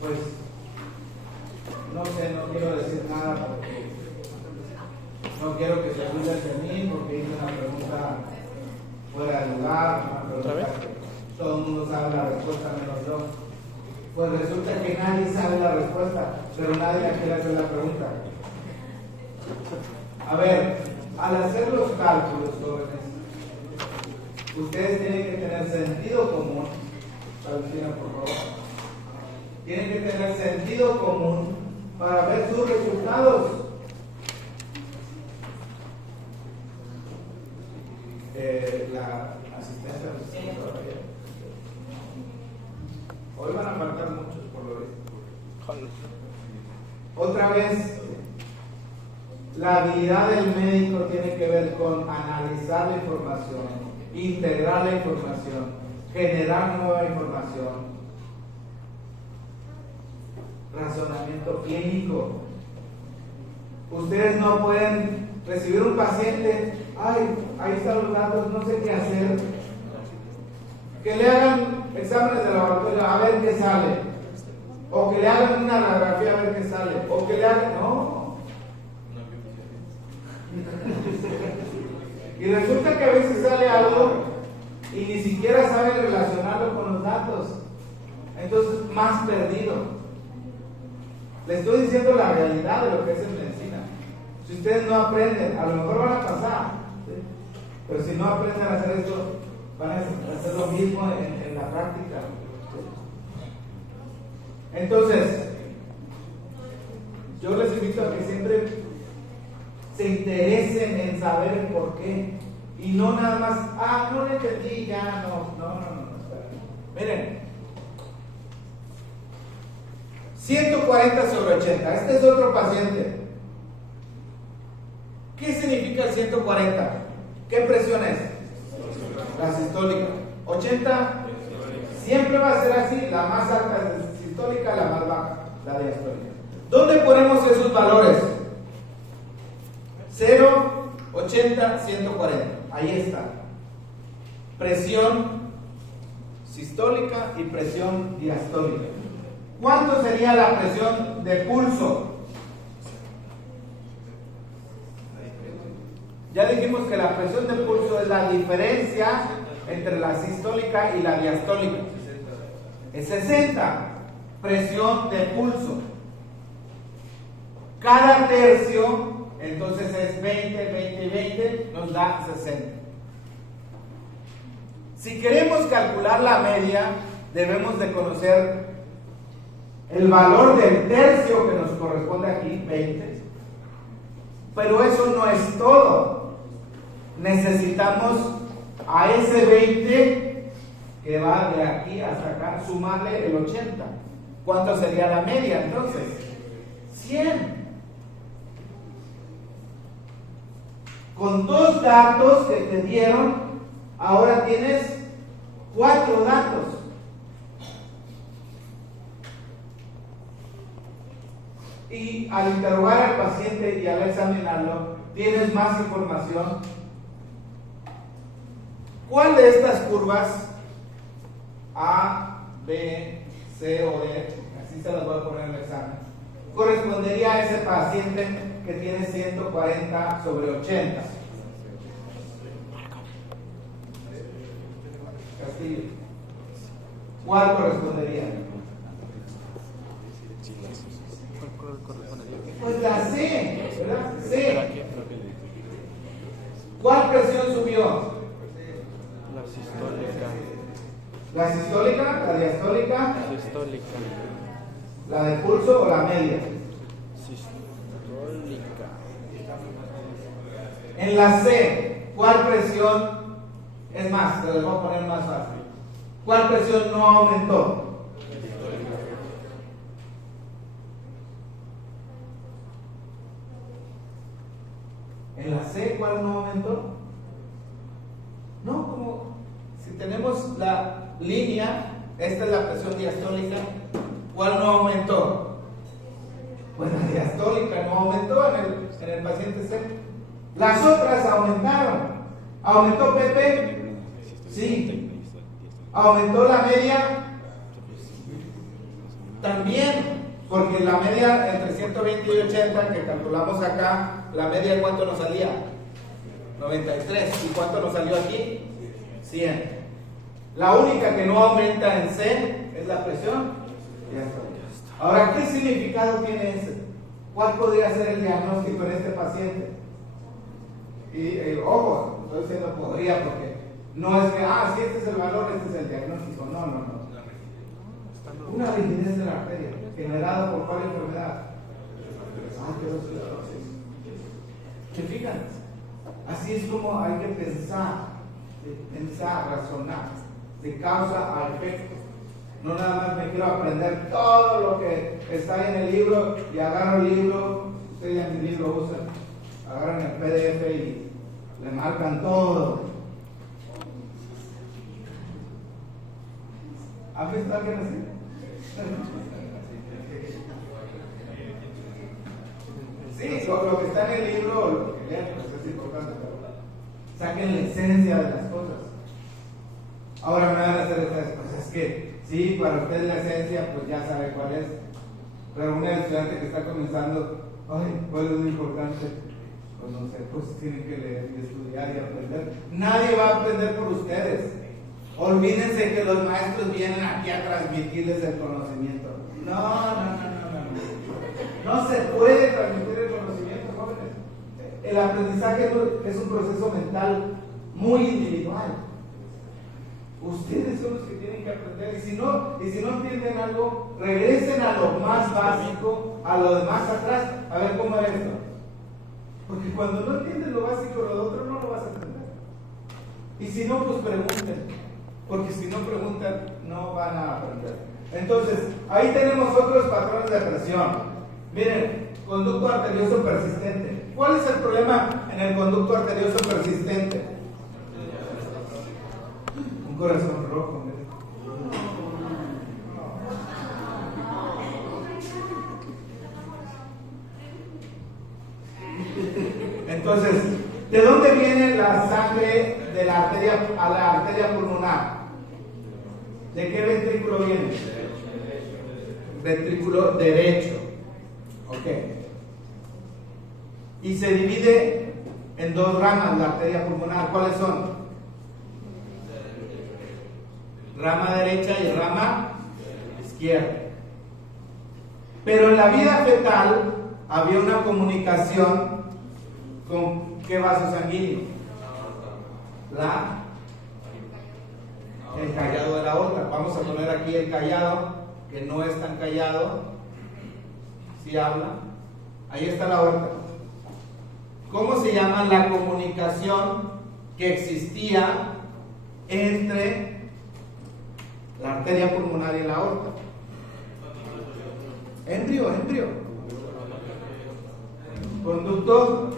pues, no sé, no quiero decir nada porque no quiero que se olviden de mí porque hice una pregunta fuera de lugar, una pregunta que todo el mundo sabe la respuesta menos yo. Pues resulta que nadie sabe la respuesta, pero nadie le quiere hacer la pregunta. A ver, al hacer los cálculos, jóvenes, ustedes tienen que tener sentido común. Traducción, por favor. Tienen que tener sentido común para ver sus resultados. La asistencia todavía. Hoy van a faltar muchos por lo visto. Otra vez, la habilidad del médico tiene que ver con analizar la información, integrar la información, generar nueva información, razonamiento clínico. Ustedes no pueden recibir un paciente, ay, ahí están los datos, no sé qué hacer. Que le hagan exámenes de laboratorio a ver qué sale, o que le hagan una radiografía a ver qué sale, o que le hagan, no. Y resulta que a veces sale algo y ni siquiera sabe relacionarlo con los datos, entonces más perdido. Le estoy diciendo la realidad de lo que es en medicina. Si ustedes no aprenden, a lo mejor van a pasar, ¿sí? Pero si no aprenden a hacer esto, van a hacer lo mismo en la práctica. Entonces, yo les invito a que siempre se interesen en saber el por qué y no nada más, no lo entendí, ya no, espera. Miren, 140 sobre 80, este es otro paciente. ¿Qué significa el 140? ¿Qué presión es? La sistólica. 80 siempre va a ser así, la más alta es sistólica, la más baja, la diastólica. ¿Dónde ponemos esos valores? 0, 80, 140. Ahí está. Presión sistólica y presión diastólica. ¿Cuánto sería la presión de pulso? Ya dijimos que la presión de pulso es la diferencia entre la sistólica y la diastólica? Es 60. Presión de pulso. Cada tercio, entonces es 20, 20 y 20, nos da 60. Si queremos calcular la media, debemos de conocer el valor del tercio que nos corresponde aquí, 20. Pero eso no es todo. Necesitamos a ese 20 que va de aquí hasta acá, sumarle el 80. ¿Cuánto sería la media entonces? 100. Con 2 datos que te dieron, ahora tienes 4 datos. Y al interrogar al paciente y al examinarlo, tienes más información. ¿Cuál de estas curvas, A, B, C o D, así se las voy a poner en el examen, correspondería a ese paciente que tiene 140 sobre 80? Castillo. ¿Cuál correspondería? Pues la C, ¿verdad? C. ¿Cuál presión subió? La sistólica. ¿La sistólica? ¿La diastólica? La sistólica. ¿La de pulso o la media? Sistólica. En la C, ¿cuál presión? Es más, te lo voy a poner más fácil. ¿Cuál presión no aumentó? En la C, ¿cuál no aumentó? No, como si tenemos la línea, esta es la presión diastólica, ¿cuál no aumentó? Pues la diastólica no aumentó en el paciente C. Las otras aumentaron. ¿Aumentó PP? Sí. ¿Aumentó la media? También. Porque la media entre 120 y 80 que calculamos acá, la media ¿cuánto nos salía? 93. ¿Y cuánto nos salió aquí? 100. La única que no aumenta en C es la presión. Ahora, ¿qué significado tiene ese? ¿Cuál podría ser el diagnóstico en este paciente? Y ojo, estoy diciendo podría porque no es que, si este es el valor, este es el diagnóstico. No. Una rigidez de la arteria, generada por cuál enfermedad. ¿Se fijan? Así es como hay que pensar, razonar, de causa a efecto. No nada más me quiero aprender todo lo que está ahí en el libro y agarro el libro, ustedes ya mi libro usan, agarran el PDF y le marcan todo. ¿Han visto a alguien así? Sí, lo que está en el libro, lo que lean, pues es importante, pero saquen la esencia de las cosas. Ahora me van a hacer estas cosas que, sí, para ustedes la esencia, pues ya sabe cuál es. Pero un estudiante que está comenzando, ¿cuál es lo importante? Pues no sé, pues tienen que leer y estudiar y aprender. Nadie va a aprender por ustedes. Olvídense que los maestros vienen aquí a transmitirles el conocimiento. No se puede transmitir el conocimiento, jóvenes. El aprendizaje es un proceso mental muy individual. Ustedes son los que tienen que aprender. Y si no entienden algo, regresen a lo más básico, a lo de más atrás, a ver cómo era esto. Porque cuando no entiendes lo básico, lo otro no lo vas a entender. Y si no, pues pregunten. Porque si no preguntan, no van a aprender. Entonces, ahí tenemos otros patrones de presión. Miren, conducto arterioso persistente. ¿Cuál es el problema en el conducto arterioso persistente? Un corazón rojo. Entonces, ¿de dónde viene la sangre de la arteria a la arteria pulmonar? ¿De qué ventrículo viene? Ventrículo derecho. Ok. Y se divide en 2 ramas la arteria pulmonar. ¿Cuáles son? rama derecha y rama izquierda. Pero en la vida fetal había una comunicación con ¿qué vaso sanguíneo? El callado de la aorta. Vamos a poner aquí el callado, que no es tan callado. ¿Sí habla? Ahí está la aorta. ¿Cómo se llama la comunicación que existía entre la arteria pulmonar y la aorta? Embrio. Conducto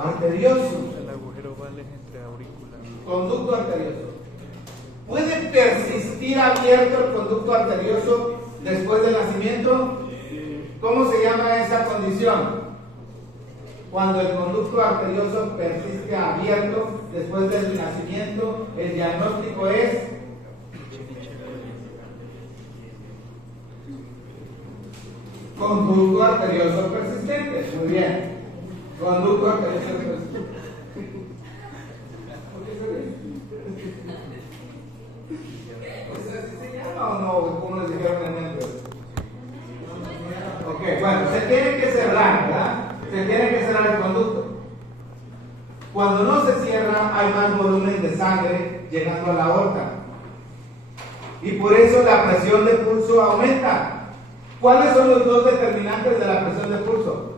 arterioso. El agujero vale entre aurículas. Conducto arterioso. ¿Puede persistir abierto el conducto arterioso después del nacimiento? ¿Cómo se llama esa condición? Cuando el conducto arterioso persiste abierto después del nacimiento, el diagnóstico es conducto arterioso persistente. Muy bien. Conducto arterioso persistente. ¿Por qué se ve? ¿Así se llama o no? ¿Cómo les dijeron en el? Ok, bueno, se tiene que cerrar, ¿verdad? Se tiene que cerrar el conducto. Cuando no se cierra, hay más volumen de sangre llegando a la aorta. Y por eso la presión de pulso aumenta. ¿Cuáles son los dos determinantes de la presión de pulso?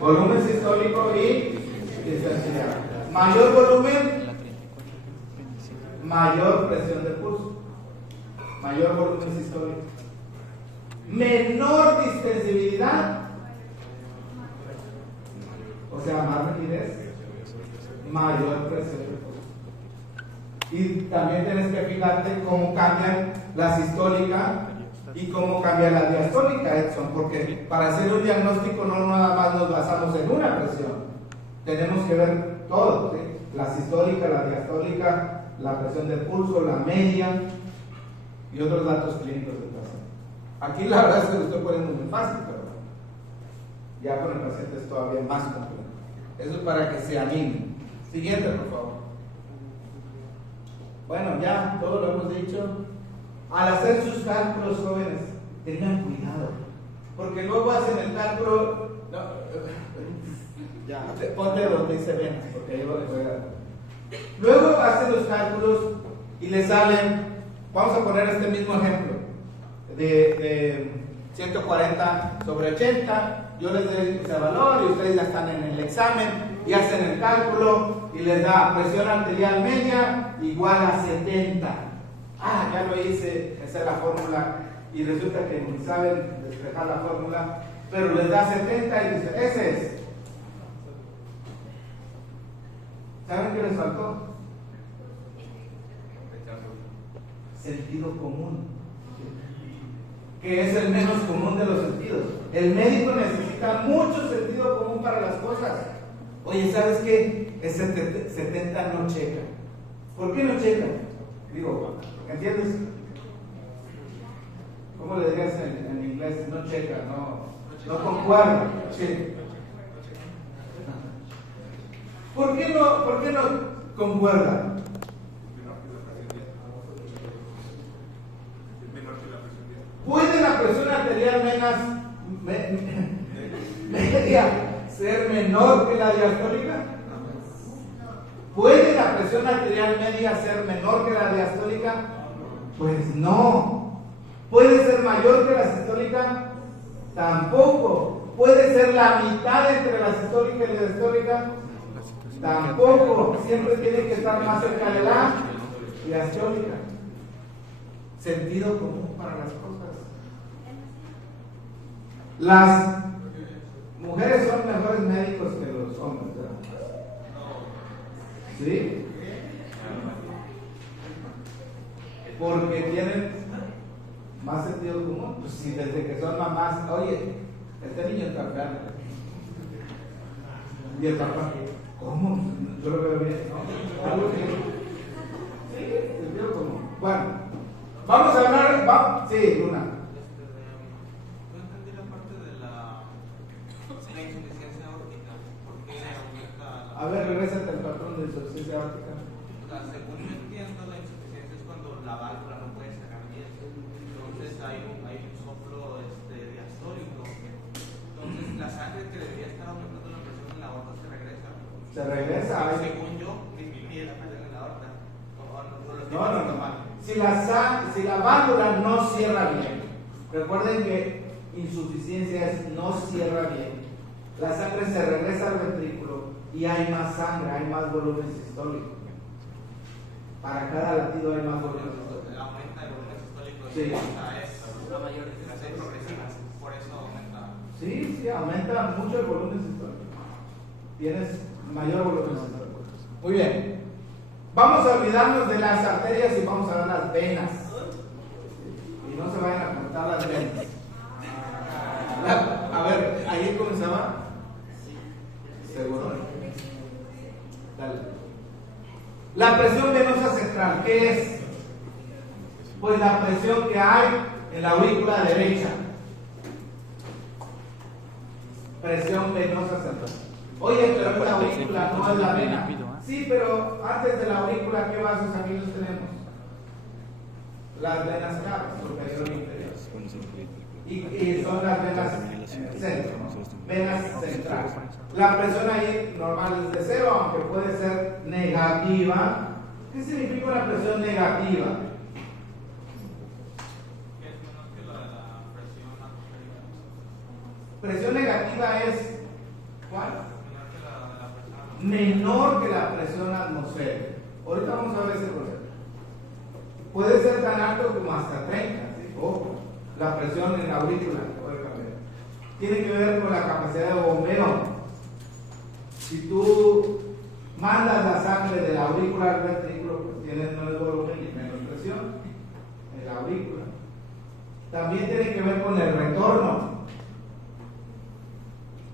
Volumen sistólico y distensidad. Mayor volumen, mayor presión de pulso. Mayor volumen sistólico. Menor distensibilidad, o sea, más rigidez, mayor presión de pulso. Y también tienes que fijarte cómo cambian la sistólica y cómo cambia la diastólica, Edson, porque para hacer un diagnóstico no nada más nos basamos en una presión, tenemos que ver todo, ¿sí? La sistólica, la diastólica, la presión de pulso, la media y otros datos clínicos del paciente. Aquí la verdad es que lo estoy poniendo muy fácil, pero ya con el paciente es todavía más complejo. Eso es para que se anime. Siguiente, por favor. Bueno, ya todo lo hemos dicho. Al hacer sus cálculos, jóvenes, tengan cuidado, porque luego hacen el cálculo. No, ya, ponte donde dice venas, porque yo les voy a. Luego hacen los cálculos y le salen. Vamos a poner este mismo ejemplo de 140 sobre 80. Yo les doy ese valor y ustedes ya están en el examen y hacen el cálculo y les da presión arterial media igual a 70. Ah, ya lo hice, esa es la fórmula, y resulta que ni saben despejar la fórmula, pero les da 70 y dicen, ese es. ¿Saben qué les faltó? Sentido común, que es el menos común de los sentidos. El médico necesita mucho sentido común para las cosas. Oye, ¿sabes qué? Ese 70 no checa. ¿Por qué no checa? Digo, ¿entiendes? ¿Cómo le dirías en inglés? No checa, no concuerda. Sí. ¿Por qué no concuerda? ¿Puede la presión arterial media ser menor que la diastólica? ¿Puede la presión arterial media ser menor que la diastólica? Pues no. ¿Puede ser mayor que la sistólica? Tampoco. ¿Puede ser la mitad entre la sistólica y la diastólica? Tampoco. Siempre tiene que estar más cerca de la diastólica. Sentido común para las cosas. Las mujeres son mejores médicos que los hombres, ¿verdad? ¿Sí? Porque tienen más sentido común. Pues si desde que son mamás, oye, este niño está enfermo. Y el papá, ¿cómo? Yo lo veo bien, ¿no? Algo que... Sí, sentido común. Bueno, vamos a hablar. Sí, Luna. No entendí la parte de la insuficiencia aórtica. ¿Por qué aumenta la... A ver, regrésate al patrón de insuficiencia aórtica. Según yo entiendo, la insuficiencia es cuando la válvula Se regresa. Según yo, disminuye la presión en la aorta. No. Si la válvula no cierra bien, recuerden que insuficiencia es no cierra bien, la sangre se regresa al ventrículo y hay más sangre, hay más volumen sistólico. Para cada latido hay más volumen sistólico. Aumenta el volumen sistólico. Sí. Es la mayor de las progresivas. Por eso aumenta. Sí, aumenta mucho el volumen sistólico. Tienes mayor volumen sistólico. Muy bien. Vamos a olvidarnos de las arterias y vamos a ver las venas. Y no se vayan a cortar las venas. A ver, ¿ahí comenzaba? ¿Seguro? Dale. La presión venosa central, ¿qué es? Pues la presión que hay en la aurícula derecha. Presión venosa central. Oye, pero la aurícula no es la vena. Sí, pero antes de la aurícula, ¿qué vasos sanguíneos tenemos? Las venas cavas, superior e inferior. Y son las venas centro, venas centrales. La presión ahí normal es de 0, aunque puede ser negativa. ¿Qué significa una presión negativa? ¿Qué es menos que la de la presión atmosférica? Presión negativa es ¿cuál? Menor que la de la presión atmosférica. Menor que la presión atmosférica. Ahorita vamos a ver ese concepto. Puede ser tan alto como hasta 30, ¿sí? Ojo, la presión en la aurícula puede cambiar. Tiene que ver con la capacidad de bombeo. Si tú mandas la sangre de la aurícula al ventrículo, pues tienes menos volumen y menos presión en la aurícula. También tiene que ver con el retorno.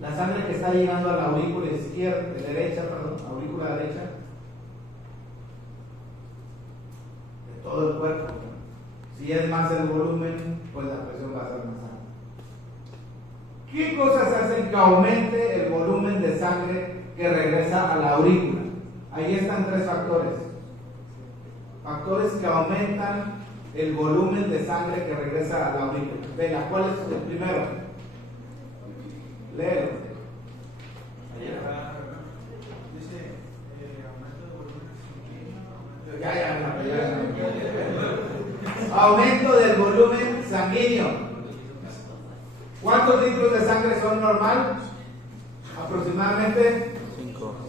La sangre que está llegando a la aurícula aurícula derecha, de todo el cuerpo. Si es más el volumen, pues la presión va a ser más alta. ¿Qué cosas hacen que aumente el volumen de sangre que regresa a la aurícula? Ahí están 3 factores. Factores que aumentan el volumen de sangre que regresa a la aurícula. Venga, ¿cuál es el primero? Léelo. Dice aumento de volumen sanguíneo. Ya. Aumento del volumen sanguíneo. ¿Cuántos litros de sangre son normal? Aproximadamente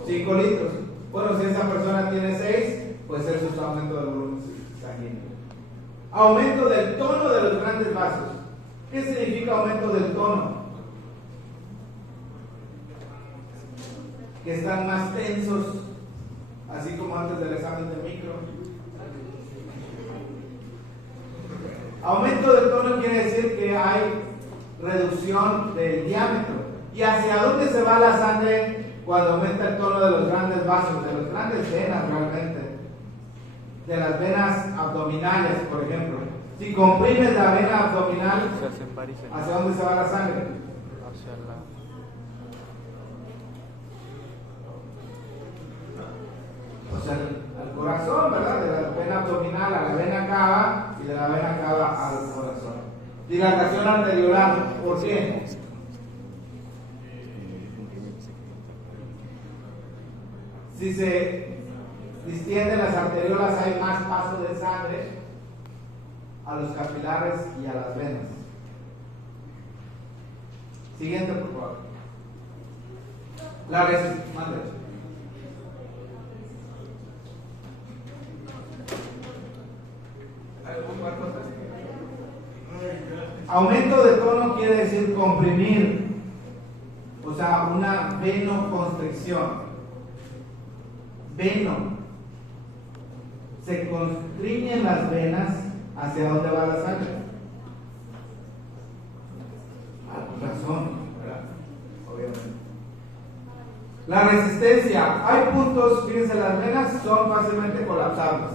5 litros. Bueno, si esa persona tiene 6, pues eso es aumento del volumen sanguíneo. Aumento del tono de los grandes vasos. ¿Qué significa aumento del tono? Que están más tensos, así como antes del examen de micro. Aumento del tono quiere decir que hay reducción del diámetro. ¿Y hacia dónde se va la sangre cuando aumenta el tono de los grandes vasos, de las grandes venas realmente? De las venas abdominales, por ejemplo. Si comprimes la vena abdominal, ¿hacia dónde se va la sangre? O sea, al corazón, ¿verdad? De la vena abdominal a la vena cava y de la vena cava al corazón. Dilatación arteriolar, ¿por qué? Si se distienden las arteriolas hay más paso de sangre a los capilares y a las venas. Siguiente, por favor. La resistencia. Aumento de tono quiere decir comprimir, o sea, una venoconstricción. Veno. Se constriñen las venas hacia dónde va la sangre. Al corazón, ¿verdad? Obviamente. La resistencia. Hay puntos, fíjense, las venas son fácilmente colapsables.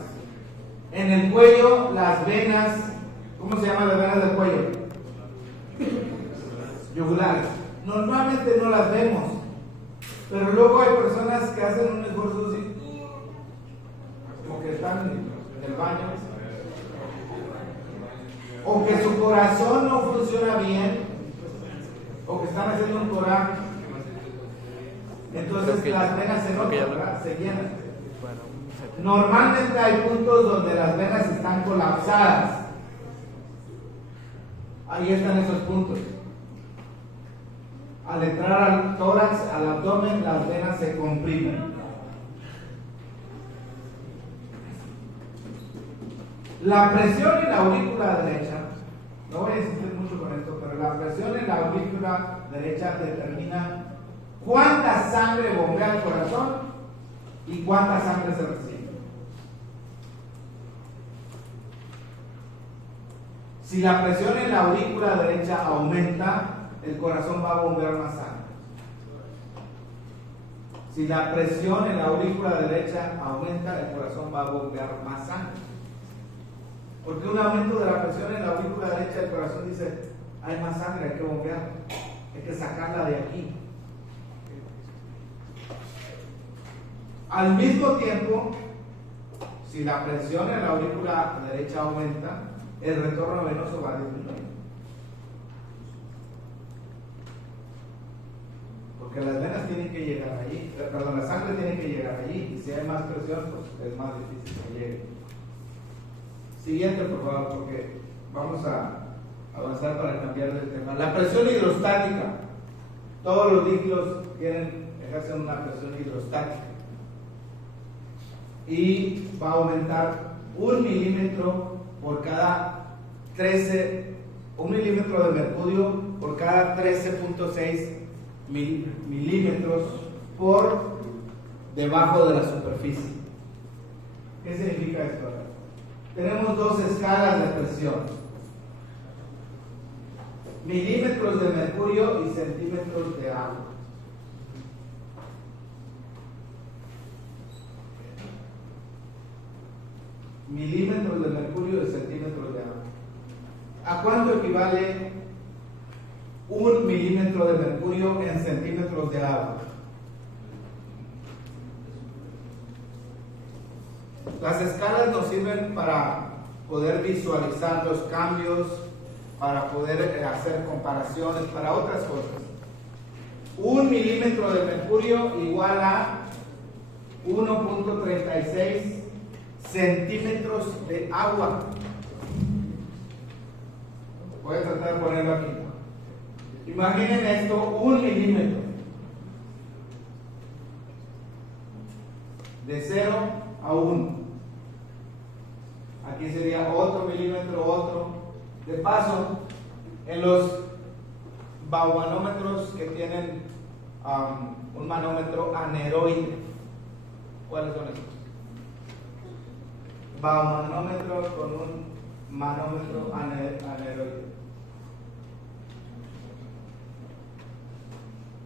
En el cuello, las venas, ¿cómo se llaman las venas del cuello? Yugulares. Normalmente no las vemos, pero luego hay personas que hacen un esfuerzo así, como que están en el baño, o que su corazón no funciona bien, o que están haciendo un coraje. Entonces Creo que las ya- venas se creo que notan, ya lo- ¿verdad? Se llenan. Bueno, Normalmente hay puntos donde las venas están colapsadas. Ahí están esos puntos. Al entrar al tórax, al abdomen, las venas se comprimen. La presión en la aurícula derecha, no voy a insistir mucho con esto, pero la presión en la aurícula derecha determina cuánta sangre bombea al corazón y cuánta sangre se recibe. Si la presión en la aurícula derecha aumenta, el corazón va a bombear más sangre. Si la presión en la aurícula derecha aumenta, el corazón va a bombear más sangre. Porque un aumento de la presión en la aurícula derecha, el corazón dice, hay más sangre, hay que bombear, hay que sacarla de aquí. Al mismo tiempo, si la presión en la aurícula derecha aumenta, el retorno venoso va a disminuir. Porque las venas tienen que llegar allí, perdón, la sangre tiene que llegar allí, y si hay más presión, pues es más difícil que llegue. Siguiente, por favor, porque vamos a avanzar para cambiar de tema. La presión hidrostática. Todos los líquidos ejercen una presión hidrostática. Y va a aumentar 1 milímetro por cada 1 milímetro de mercurio por cada 13.6 milímetros por debajo de la superficie. ¿Qué significa esto? Tenemos dos escalas de presión: milímetros de mercurio y centímetros de agua. Milímetros de mercurio y centímetros de agua. ¿A cuánto equivale 1 milímetro de mercurio en centímetros de agua? Las escalas nos sirven para poder visualizar los cambios, para poder hacer comparaciones, para otras cosas. 1 milímetro de mercurio igual a 1.36 centímetros de agua. Voy a tratar de ponerlo aquí. Imaginen esto, 1 milímetro. De 0 a 1. Aquí sería otro milímetro, otro. De paso, en los baumanómetros que tienen un manómetro aneroide, ¿cuáles son estos? Baumanómetro con un manómetro aneroide.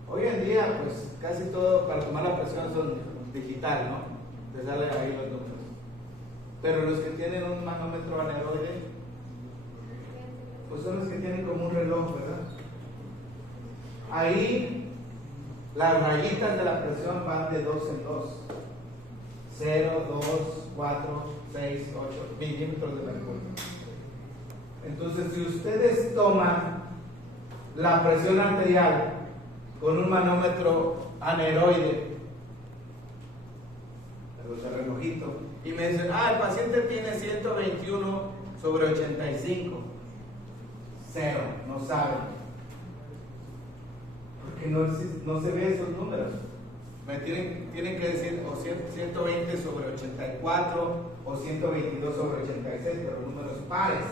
Hoy en día, pues casi todo para tomar la presión son digital, ¿no? Te salen ahí los números. Pero los que tienen un manómetro aneroide, pues son los que tienen como un reloj, ¿verdad? Ahí las rayitas de la presión van de 2 en 2. 0, 2, 4, 6, 8 milímetros de mercurio. Entonces, si ustedes toman la presión arterial con un manómetro aneroide, el relojito, y me dicen, el paciente tiene 121 sobre 85. 0, no saben. Porque no se ve esos números. Me tienen que decir o 120 sobre 84 o 122 sobre 86, pero números pares.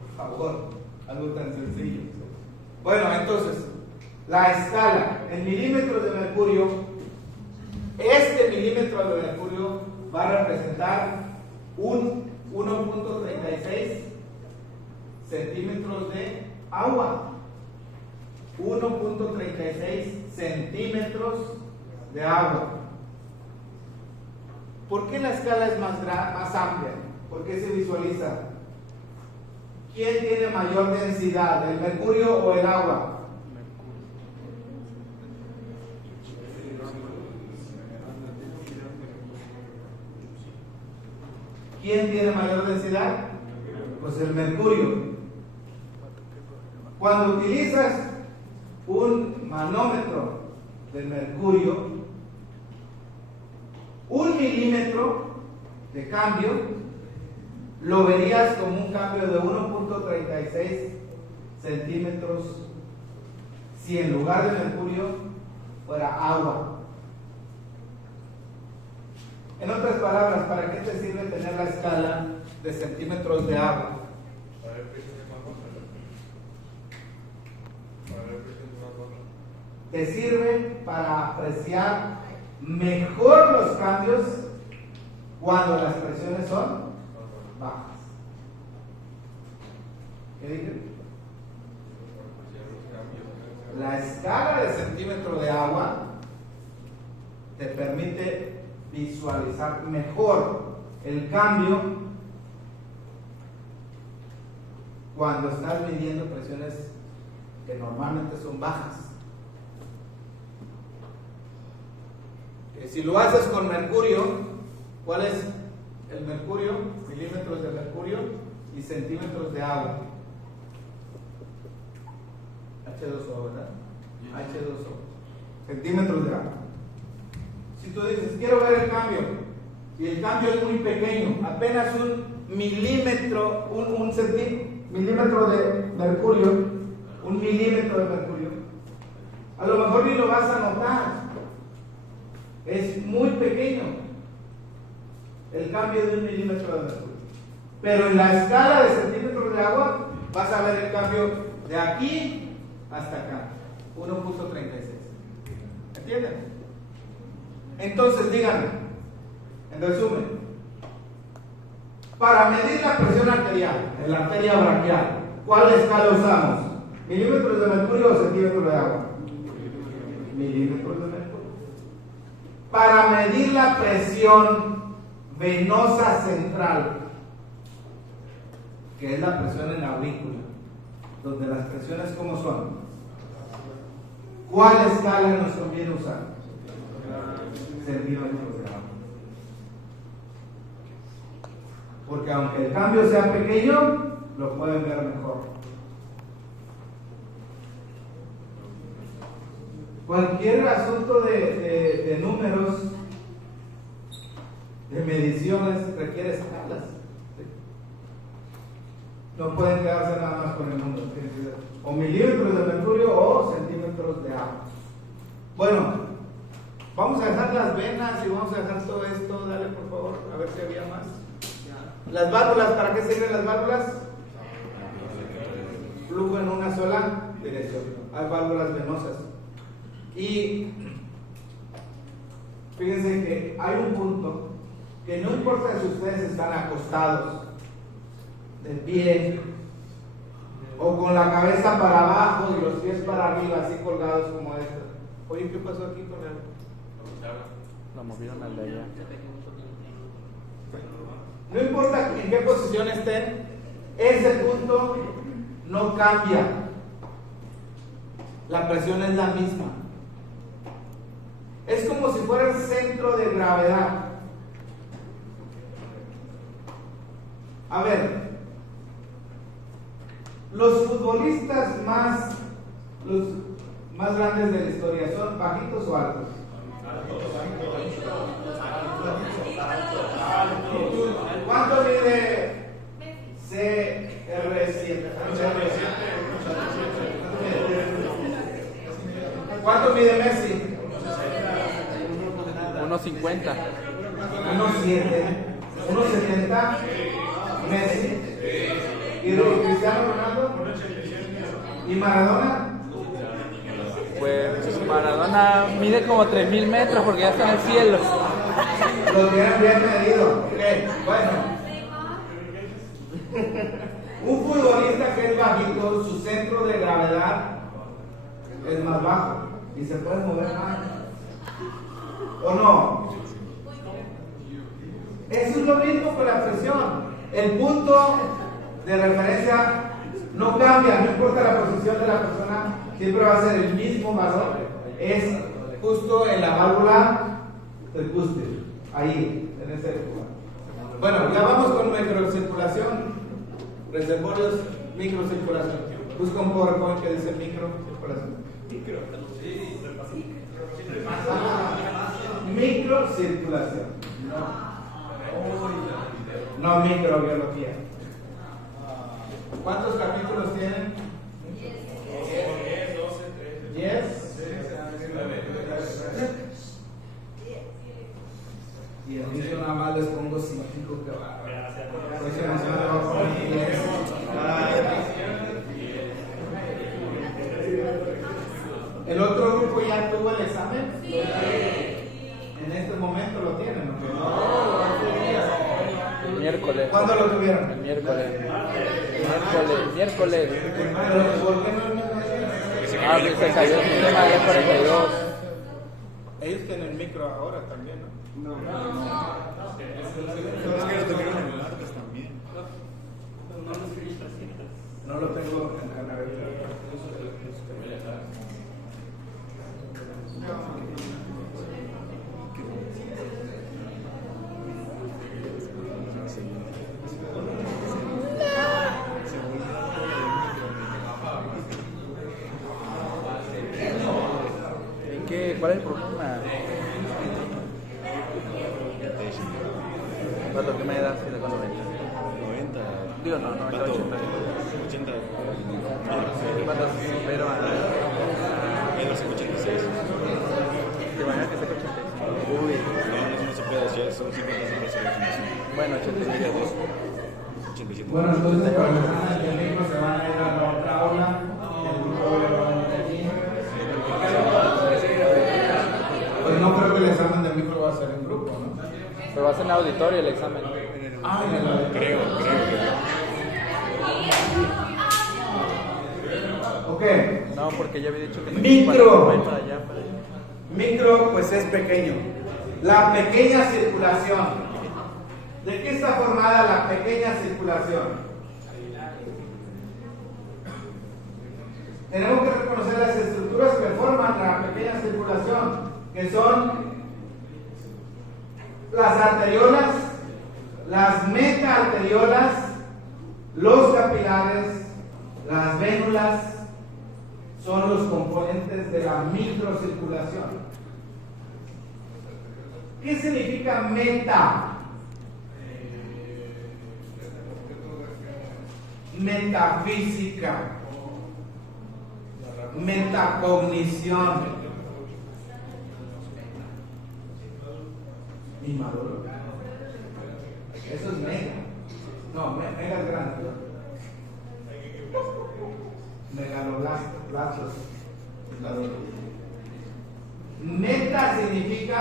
Por favor, algo tan sencillo. Bueno, entonces, la escala en milímetros de mercurio, este milímetro de mercurio va a representar un 1.36 centímetros de agua. 1.36 centímetros de agua. ¿Por qué la escala es más amplia? ¿Por qué se visualiza? ¿Quién tiene mayor densidad, el mercurio o el agua? ¿Quién tiene mayor densidad? Pues el mercurio. Cuando utilizas un manómetro de mercurio, 1 milímetro de cambio lo verías como un cambio de 1.36 centímetros si en lugar de mercurio fuera agua. En otras palabras, ¿para qué te sirve tener la escala de centímetros de agua? Te sirve para apreciar mejor los cambios cuando las presiones son bajas. ¿Qué dije? La escala de centímetro de agua te permite visualizar mejor el cambio cuando estás midiendo presiones que normalmente son bajas. Si lo haces con mercurio, ¿cuál es el mercurio? Milímetros de mercurio y centímetros de agua. H2O, ¿verdad? H2O. Centímetros de agua. Si tú dices, quiero ver el cambio, y el cambio es muy pequeño, apenas un milímetro, milímetro de mercurio, 1 milímetro de mercurio, a lo mejor ni lo vas a notar. Es muy pequeño el cambio de 1 milímetro de mercurio. Pero en la escala de centímetros de agua vas a ver el cambio de aquí hasta acá, 1.36. ¿Entienden? Entonces díganme, en resumen, para medir la presión arterial en la arteria braquial, ¿cuál escala usamos? ¿Milímetros de mercurio o centímetros de agua? Milímetros de mercurio. Para medir la presión venosa central, que es la presión en la aurícula, donde las presiones ¿cómo son? ¿Cuál escala nos conviene usar? Centímetros de agua. Porque aunque el cambio sea pequeño, lo pueden ver mejor. Cualquier asunto de números, de mediciones, requiere escalas. No pueden quedarse nada más con el número. O milímetros de mercurio o centímetros de agua. Bueno, vamos a dejar las venas y vamos a dejar todo esto. Dale por favor, a ver si había más. Las válvulas, ¿para qué sirven las válvulas? Flujo en una sola dirección. Hay válvulas venosas. Y fíjense que hay un punto que no importa si ustedes están acostados, de pie, o con la cabeza para abajo y los pies para arriba, así colgados como estos. Oye, ¿qué pasó aquí con él? Lo movieron al de allá. No importa en qué posición estén, ese punto no cambia. La presión es la misma. Es como si fuera el centro de gravedad. A ver, los futbolistas más grandes de la historia, ¿son bajitos o altos? ¿Cuánto mide CR7? ¿Cuánto mide Messi? 1.50. 1.7. 1.70. Messi. ¿Y Cristiano Ronaldo? ¿Y Maradona? Pues Maradona mide como 3.000 metros porque ya está en el cielo. Lo tienen bien medido. Okay, bueno. Un futbolista que es bajito, su centro de gravedad es más bajo y se puede mover más. ¿O no? Eso es lo mismo con la presión. El punto de referencia no cambia, no importa la posición de la persona, siempre va a ser el mismo valor. Es justo en la válvula del cúspide, ahí, en ese lugar. Bueno, ya vamos con microcirculación, reservorios, microcirculación. Busca un PowerPoint que dice microcirculación. Microcirculación. No microbiología. ¿Cuántos capítulos tienen? 10. Y el inicio nada más les pongo 5 que va. ¿El otro grupo ya tuvo el examen? Sí. En este momento lo tienen, ¿no? El miércoles. ¿Cuándo lo tuvieron? El miércoles. Miércoles. ¿Por qué no el miércoles? Ah, pues se cayó el sistema de 42. Ellos tienen el micro ahora también, ¿no? No. Es que lo tuvieron en el martes también. No lo tengo en la cabeza. ¿Cuál es el problema? ¿Cuánto que me das? ¿De cuánto 90? 90. Digo, no, 80. 80. ¿Cuántos? Pero Menos 86. ¿Te imaginas que saque 86? Uy, no, eso no se puede hacer, son 50 centros de vacunación. Bueno, 87. 87. Bueno, entonces para los académicos se van a ir a la otra aula. El grupo de pues no creo que el examen de micro va a ser en grupo, ¿no? Pero va a ser en auditorio el examen. Ah, en el auditorio. Creo. Ok. No, porque ya había dicho que no. Micro. Para allá. Micro, pues es pequeño. La pequeña circulación. ¿De qué está formada la pequeña circulación? Tenemos que reconocer las estructuras que forman la pequeña circulación, que son las arteriolas, las metaarteriolas, los capilares, las vénulas, son los componentes de la microcirculación. ¿Qué significa meta? Metafísica, metacognición. Mi maduro. Eso es mega. No, mega es grande. Megaloblastos. Meta significa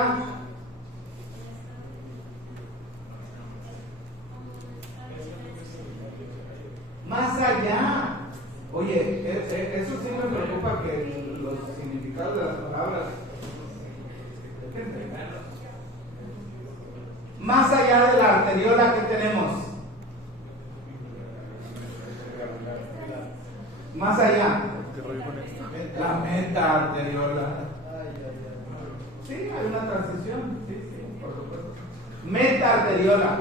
más allá. Oye, eso sí me preocupa, que los significados de las palabras. Más allá de la arteriola que tenemos. Más allá. La metaarteriola. Sí, hay una transición. Sí, por supuesto. Metaarteriola.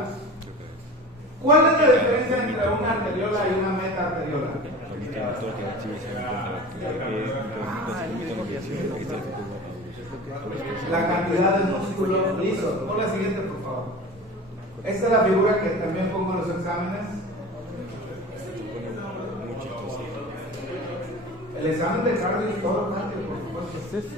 ¿Cuál es la diferencia entre una arteriola y una metaarteriola? La cantidad de músculo liso. Pon la siguiente, por favor. Esta es la figura que también pongo en los exámenes. El examen de cardio es todo cardio, por supuesto.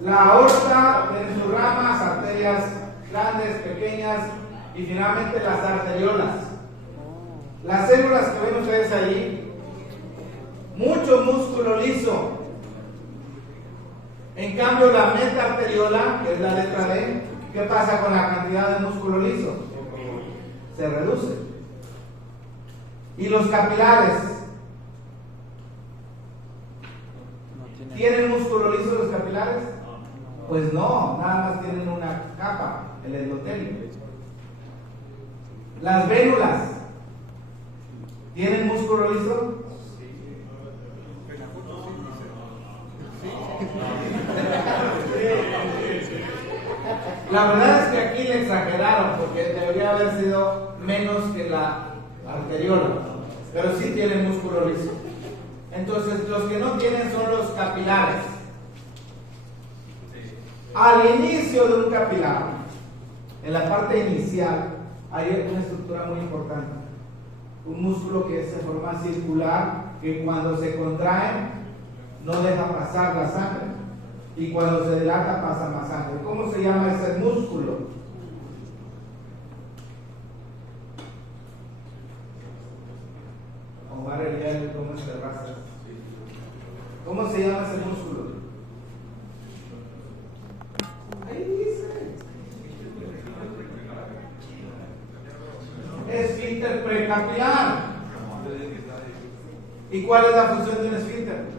La aorta tiene sus ramas, arterias grandes, pequeñas y finalmente las arteriolas. Las células que ven ustedes allí, mucho músculo liso. En cambio, la metaarteriola, que es la letra D, ¿qué pasa con la cantidad de músculo liso? Se reduce. ¿Y los capilares? ¿Tienen músculo liso los capilares? Pues no, nada más tienen una capa, el endotelio. Las vénulas, ¿tienen músculo liso? La verdad es que aquí le exageraron, porque debería haber sido menos que la arteriola, pero sí tienen músculo liso. Entonces, los que no tienen son los capilares. Al inicio de un capilar, en la parte inicial, hay una estructura muy importante. Un músculo que es de forma circular, que cuando se contrae no deja pasar la sangre, y cuando se dilata pasa más sangre. ¿Cómo se llama ese músculo? Omar Ariel, ¿cómo es de raza? ¿Cómo se llama ese músculo? Ahí dice. Esfínter precapilar. ¿Y cuál es la función de un esfínter?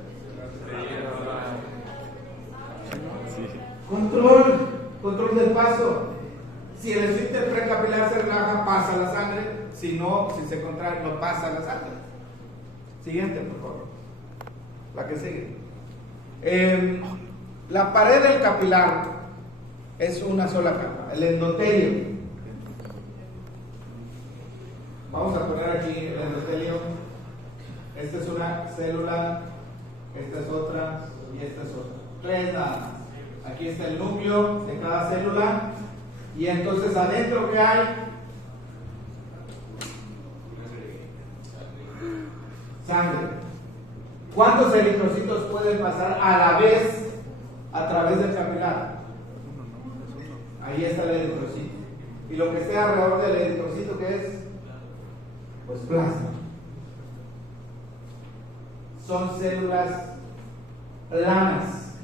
Control del paso. Si el esfínter precapilar se relaja, pasa la sangre. Si no, si se contrae, no pasa la sangre. Siguiente, por favor. La que sigue. La pared del capilar es una sola capa, el endotelio. Vamos a poner aquí el endotelio. Esta es una célula, esta es otra y esta es otra. Tres nada más. Aquí está el núcleo de cada célula. Y entonces adentro, ¿qué hay? Sangre. ¿Cuántos eritrocitos pueden pasar a la vez a través del capilar? Ahí está el eritrocito. Y lo que esté alrededor del eritrocito, ¿qué es? Pues plasma. Son células planas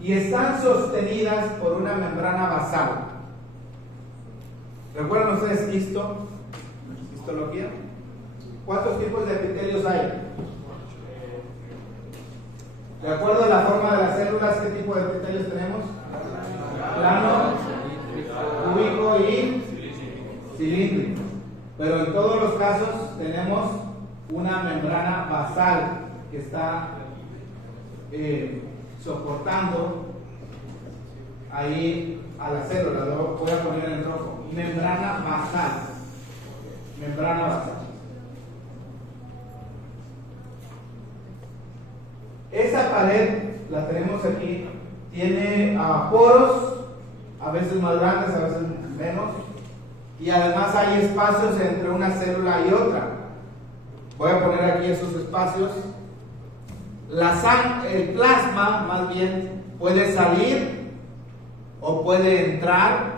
y están sostenidas por una membrana basal. ¿Recuerdan ustedes histología? ¿Cuántos tipos de epitelios hay? De acuerdo a la forma de las células, ¿qué tipo de epitelios tenemos? Plano, cúbico y cilíndrico. Pero en todos los casos tenemos una membrana basal que está soportando ahí a la célula. Lo voy a poner en rojo. Membrana basal. Membrana basal. Esa pared, la tenemos aquí, tiene poros, a veces más grandes, a veces menos, y además hay espacios entre una célula y otra. Voy a poner aquí esos espacios. El plasma, más bien, puede salir o puede entrar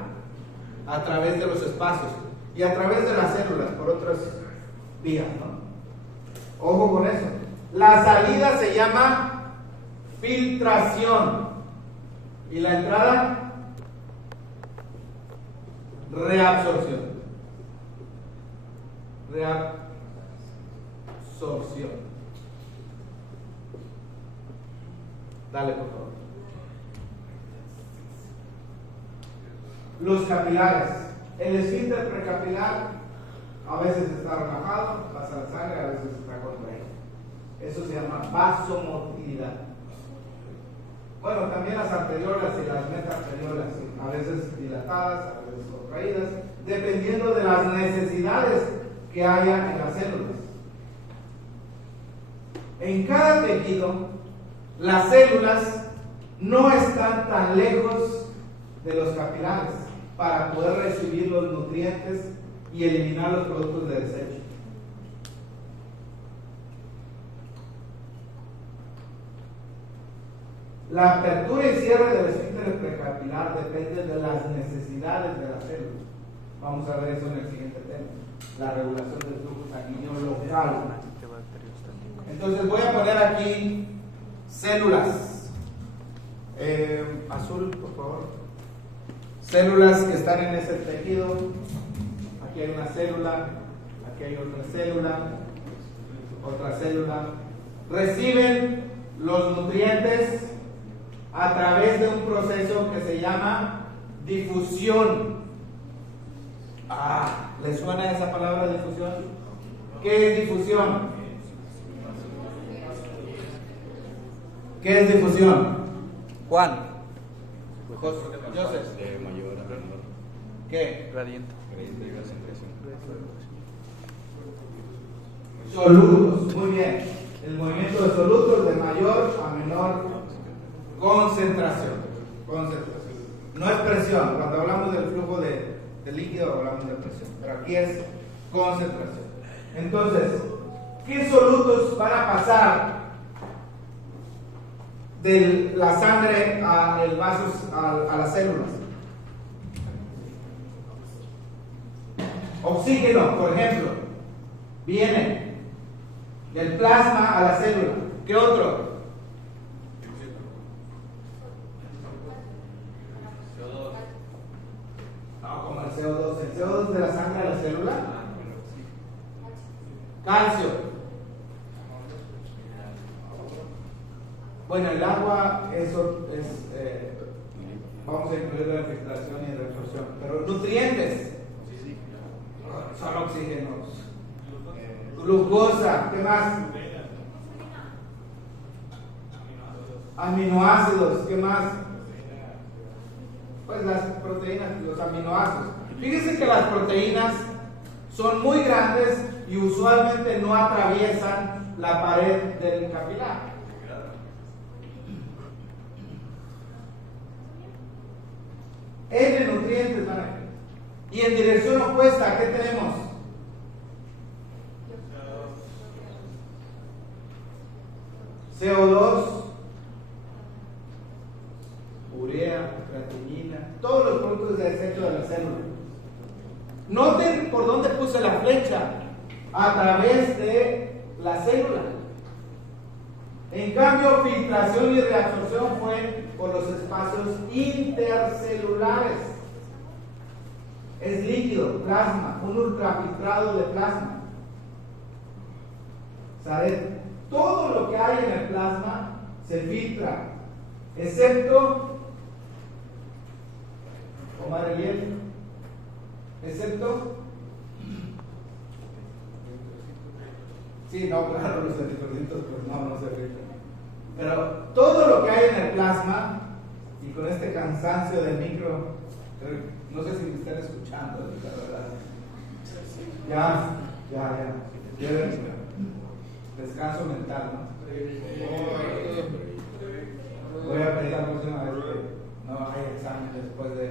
a través de los espacios y a través de las células por otras vías, ¿no? Ojo con eso. La salida se llama filtración y la entrada reabsorción. Reabsorción. Dale, por favor. Los capilares. El esfínter precapilar a veces está relajado, pasa la sangre, a veces está contraído. Eso se llama vasomotilidad. Bueno, también las arteriolas y las metarteriolas, a veces dilatadas, a veces contraídas, dependiendo de las necesidades que haya en las células. En cada tejido, las células no están tan lejos de los capilares para poder recibir los nutrientes y eliminar los productos de desecho. La apertura y cierre del esfínter precapilar depende de las necesidades de la célula. Vamos a ver eso en el siguiente tema, la regulación del flujo sanguíneo local. Entonces voy a poner aquí células. Azul, por favor. Células que están en ese tejido. Aquí hay una célula, aquí hay otra célula. Reciben los nutrientes a través de un proceso que se llama difusión. ¿Les suena esa palabra difusión? ¿Qué es difusión? ¿Qué es difusión? Juan. Joseph. De mayor a menor. ¿Qué? Gradiente. Gradiente de concentración. Solutos, muy bien. El movimiento de solutos de mayor a menor concentración. No es presión. Cuando hablamos del flujo de líquido hablamos de presión, pero aquí es concentración. Entonces, ¿qué solutos van a pasar de la sangre a el vaso, a las células? Oxígeno, por ejemplo, viene del plasma a la célula. ¿Qué otro? No, como el CO2. ¿El CO2 de la sangre a la célula? Calcio. Bueno, el agua, eso es, vamos a incluir la filtración y reabsorción, pero nutrientes, son oxígenos, glucosa, ¿qué más? Aminoácidos, ¿qué más? Pues las proteínas, los aminoácidos. Fíjense que las proteínas son muy grandes y usualmente no atraviesan la pared del capilar. N nutrientes van aquí. Y en dirección opuesta, ¿qué tenemos? CO2, urea, creatinina, todos los productos de desecho de la célula. Noten por dónde puse la flecha, a través de la célula. En cambio, filtración y reabsorción fue por los espacios intercelulares. Es líquido, plasma, un ultrafiltrado de plasma. ¿Saben? Todo lo que hay en el plasma se filtra, excepto, Omar Eliel, excepto, sí, no, claro, los eritrocitos, pues no se filtran. Pero todo lo que hay en el plasma, y con este cansancio del micro, no sé si me están escuchando, la verdad. Ya. Descanso mental, ¿no? Voy a pedir la próxima vez que no hay examen después de...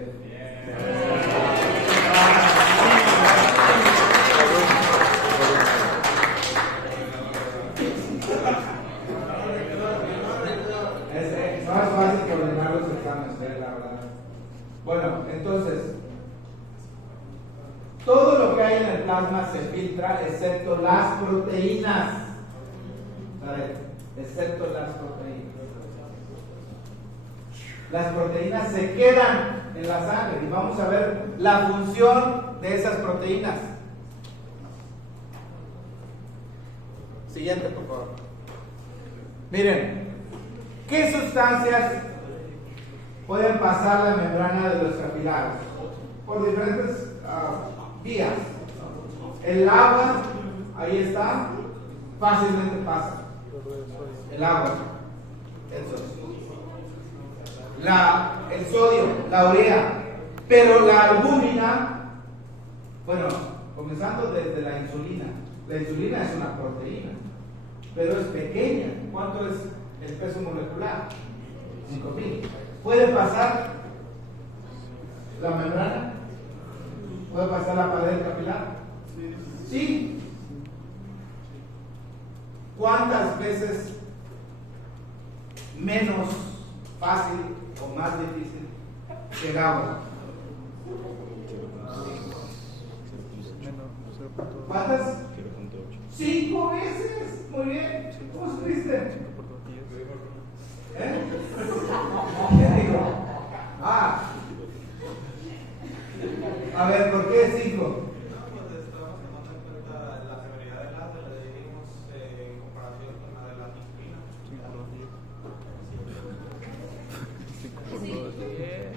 No es fácil coordinar los exámenes, la verdad. Bueno, entonces, todo lo que hay en el plasma se filtra excepto las proteínas. Excepto las proteínas. Las proteínas se quedan en la sangre y vamos a ver la función de esas proteínas. Siguiente, por favor. Miren, ¿qué sustancias pueden pasar la membrana de los capilares? Por diferentes vías. El agua, ahí está, fácilmente pasa. El agua, el sodio, la urea, pero la albúmina, bueno, comenzando desde la insulina. La insulina es una proteína, pero es pequeña. ¿Cuánto es el peso molecular? 5000. ¿Puede pasar la membrana? ¿Puede pasar la pared capilar? Sí. ¿Cuántas veces menos fácil o más difícil que el agua? ¿Cuántas? 5 veces. Muy bien. ¿Cómo supiste? ¿Quién dijo? A ver, ¿por qué 5?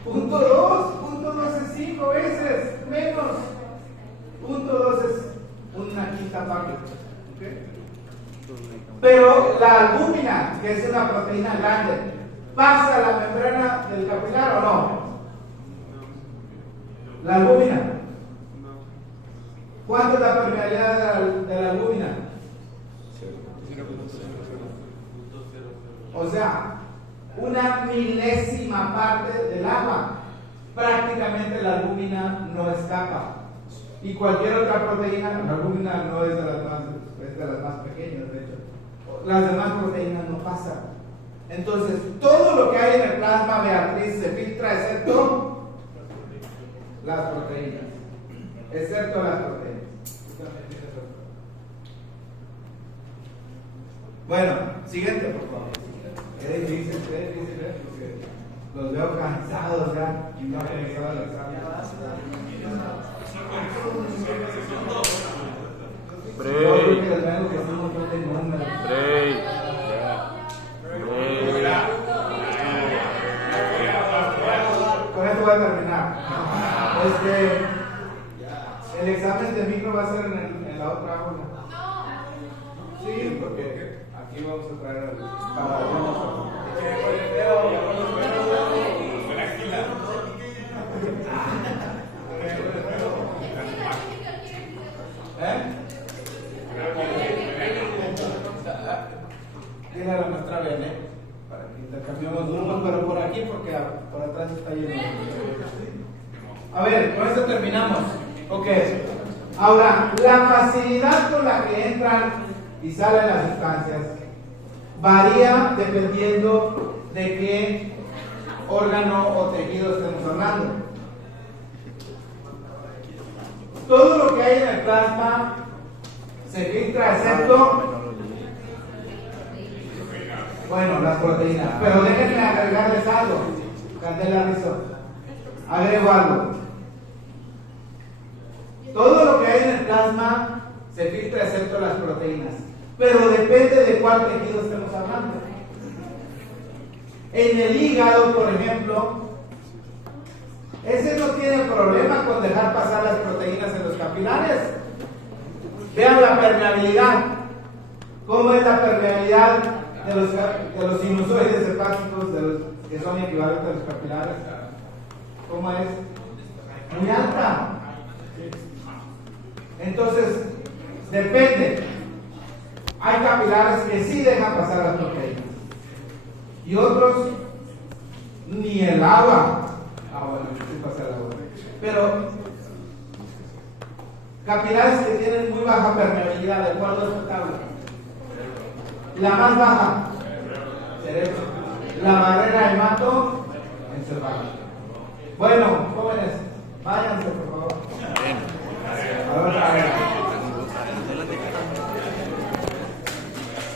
Punto 2 es 5 veces menos. Punto 2 es una quinta parte. ¿Okay? Pero la albúmina, que es una proteína grande, ¿pasa la membrana del capilar o no? La albúmina. ¿Cuánto es la permeabilidad de la albúmina? O sea, una milésima parte del agua. prácticamente la albúmina no escapa. Y cualquier otra proteína, la albúmina no es de las más pequeñas, de hecho. Las demás proteínas no pasan. Entonces, todo lo que hay en el plasma, Beatriz, se filtra excepto las proteínas. Excepto las proteínas. Bueno, siguiente, por favor. Qué difícil, porque los veo cansados ya y no han realizado el examen. Yo creo que les vengo que son un montón de números. Con esto voy a terminar. El examen de micro va a ser en la otra aula. Sí, porque aquí vamos a traer Dile a la maestra Bene para que intercambiemos grupos, pero por aquí porque por atrás está lleno. A ver, con esto terminamos. Ok. Ahora, la facilidad con la que entran y salen las sustancias varía dependiendo de qué órgano o tejido estemos hablando. Todo lo que hay en el plasma se filtra excepto, bueno, las proteínas. Pero déjenme agregarles algo. Candela Rizzo, agrego algo. Todo lo que hay en el plasma se filtra excepto las proteínas, pero depende de cuál tejido estemos hablando. En el hígado, por ejemplo, ese no tiene problema con dejar pasar las proteínas en los capilares. Vean la permeabilidad. ¿Cómo es la permeabilidad de los sinusoides hepáticos, que son equivalentes a los capilares? ¿Cómo es? Muy alta. Entonces, depende. Hay capilares que sí dejan pasar las proteínas y otros ni el agua. Bueno, sí pasa el agua. Pero capilares que tienen muy baja permeabilidad, de acuerdo a esta tabla. La más baja, cerebro. La barrera hemato-encefálica. Bueno, jóvenes, váyanse por favor.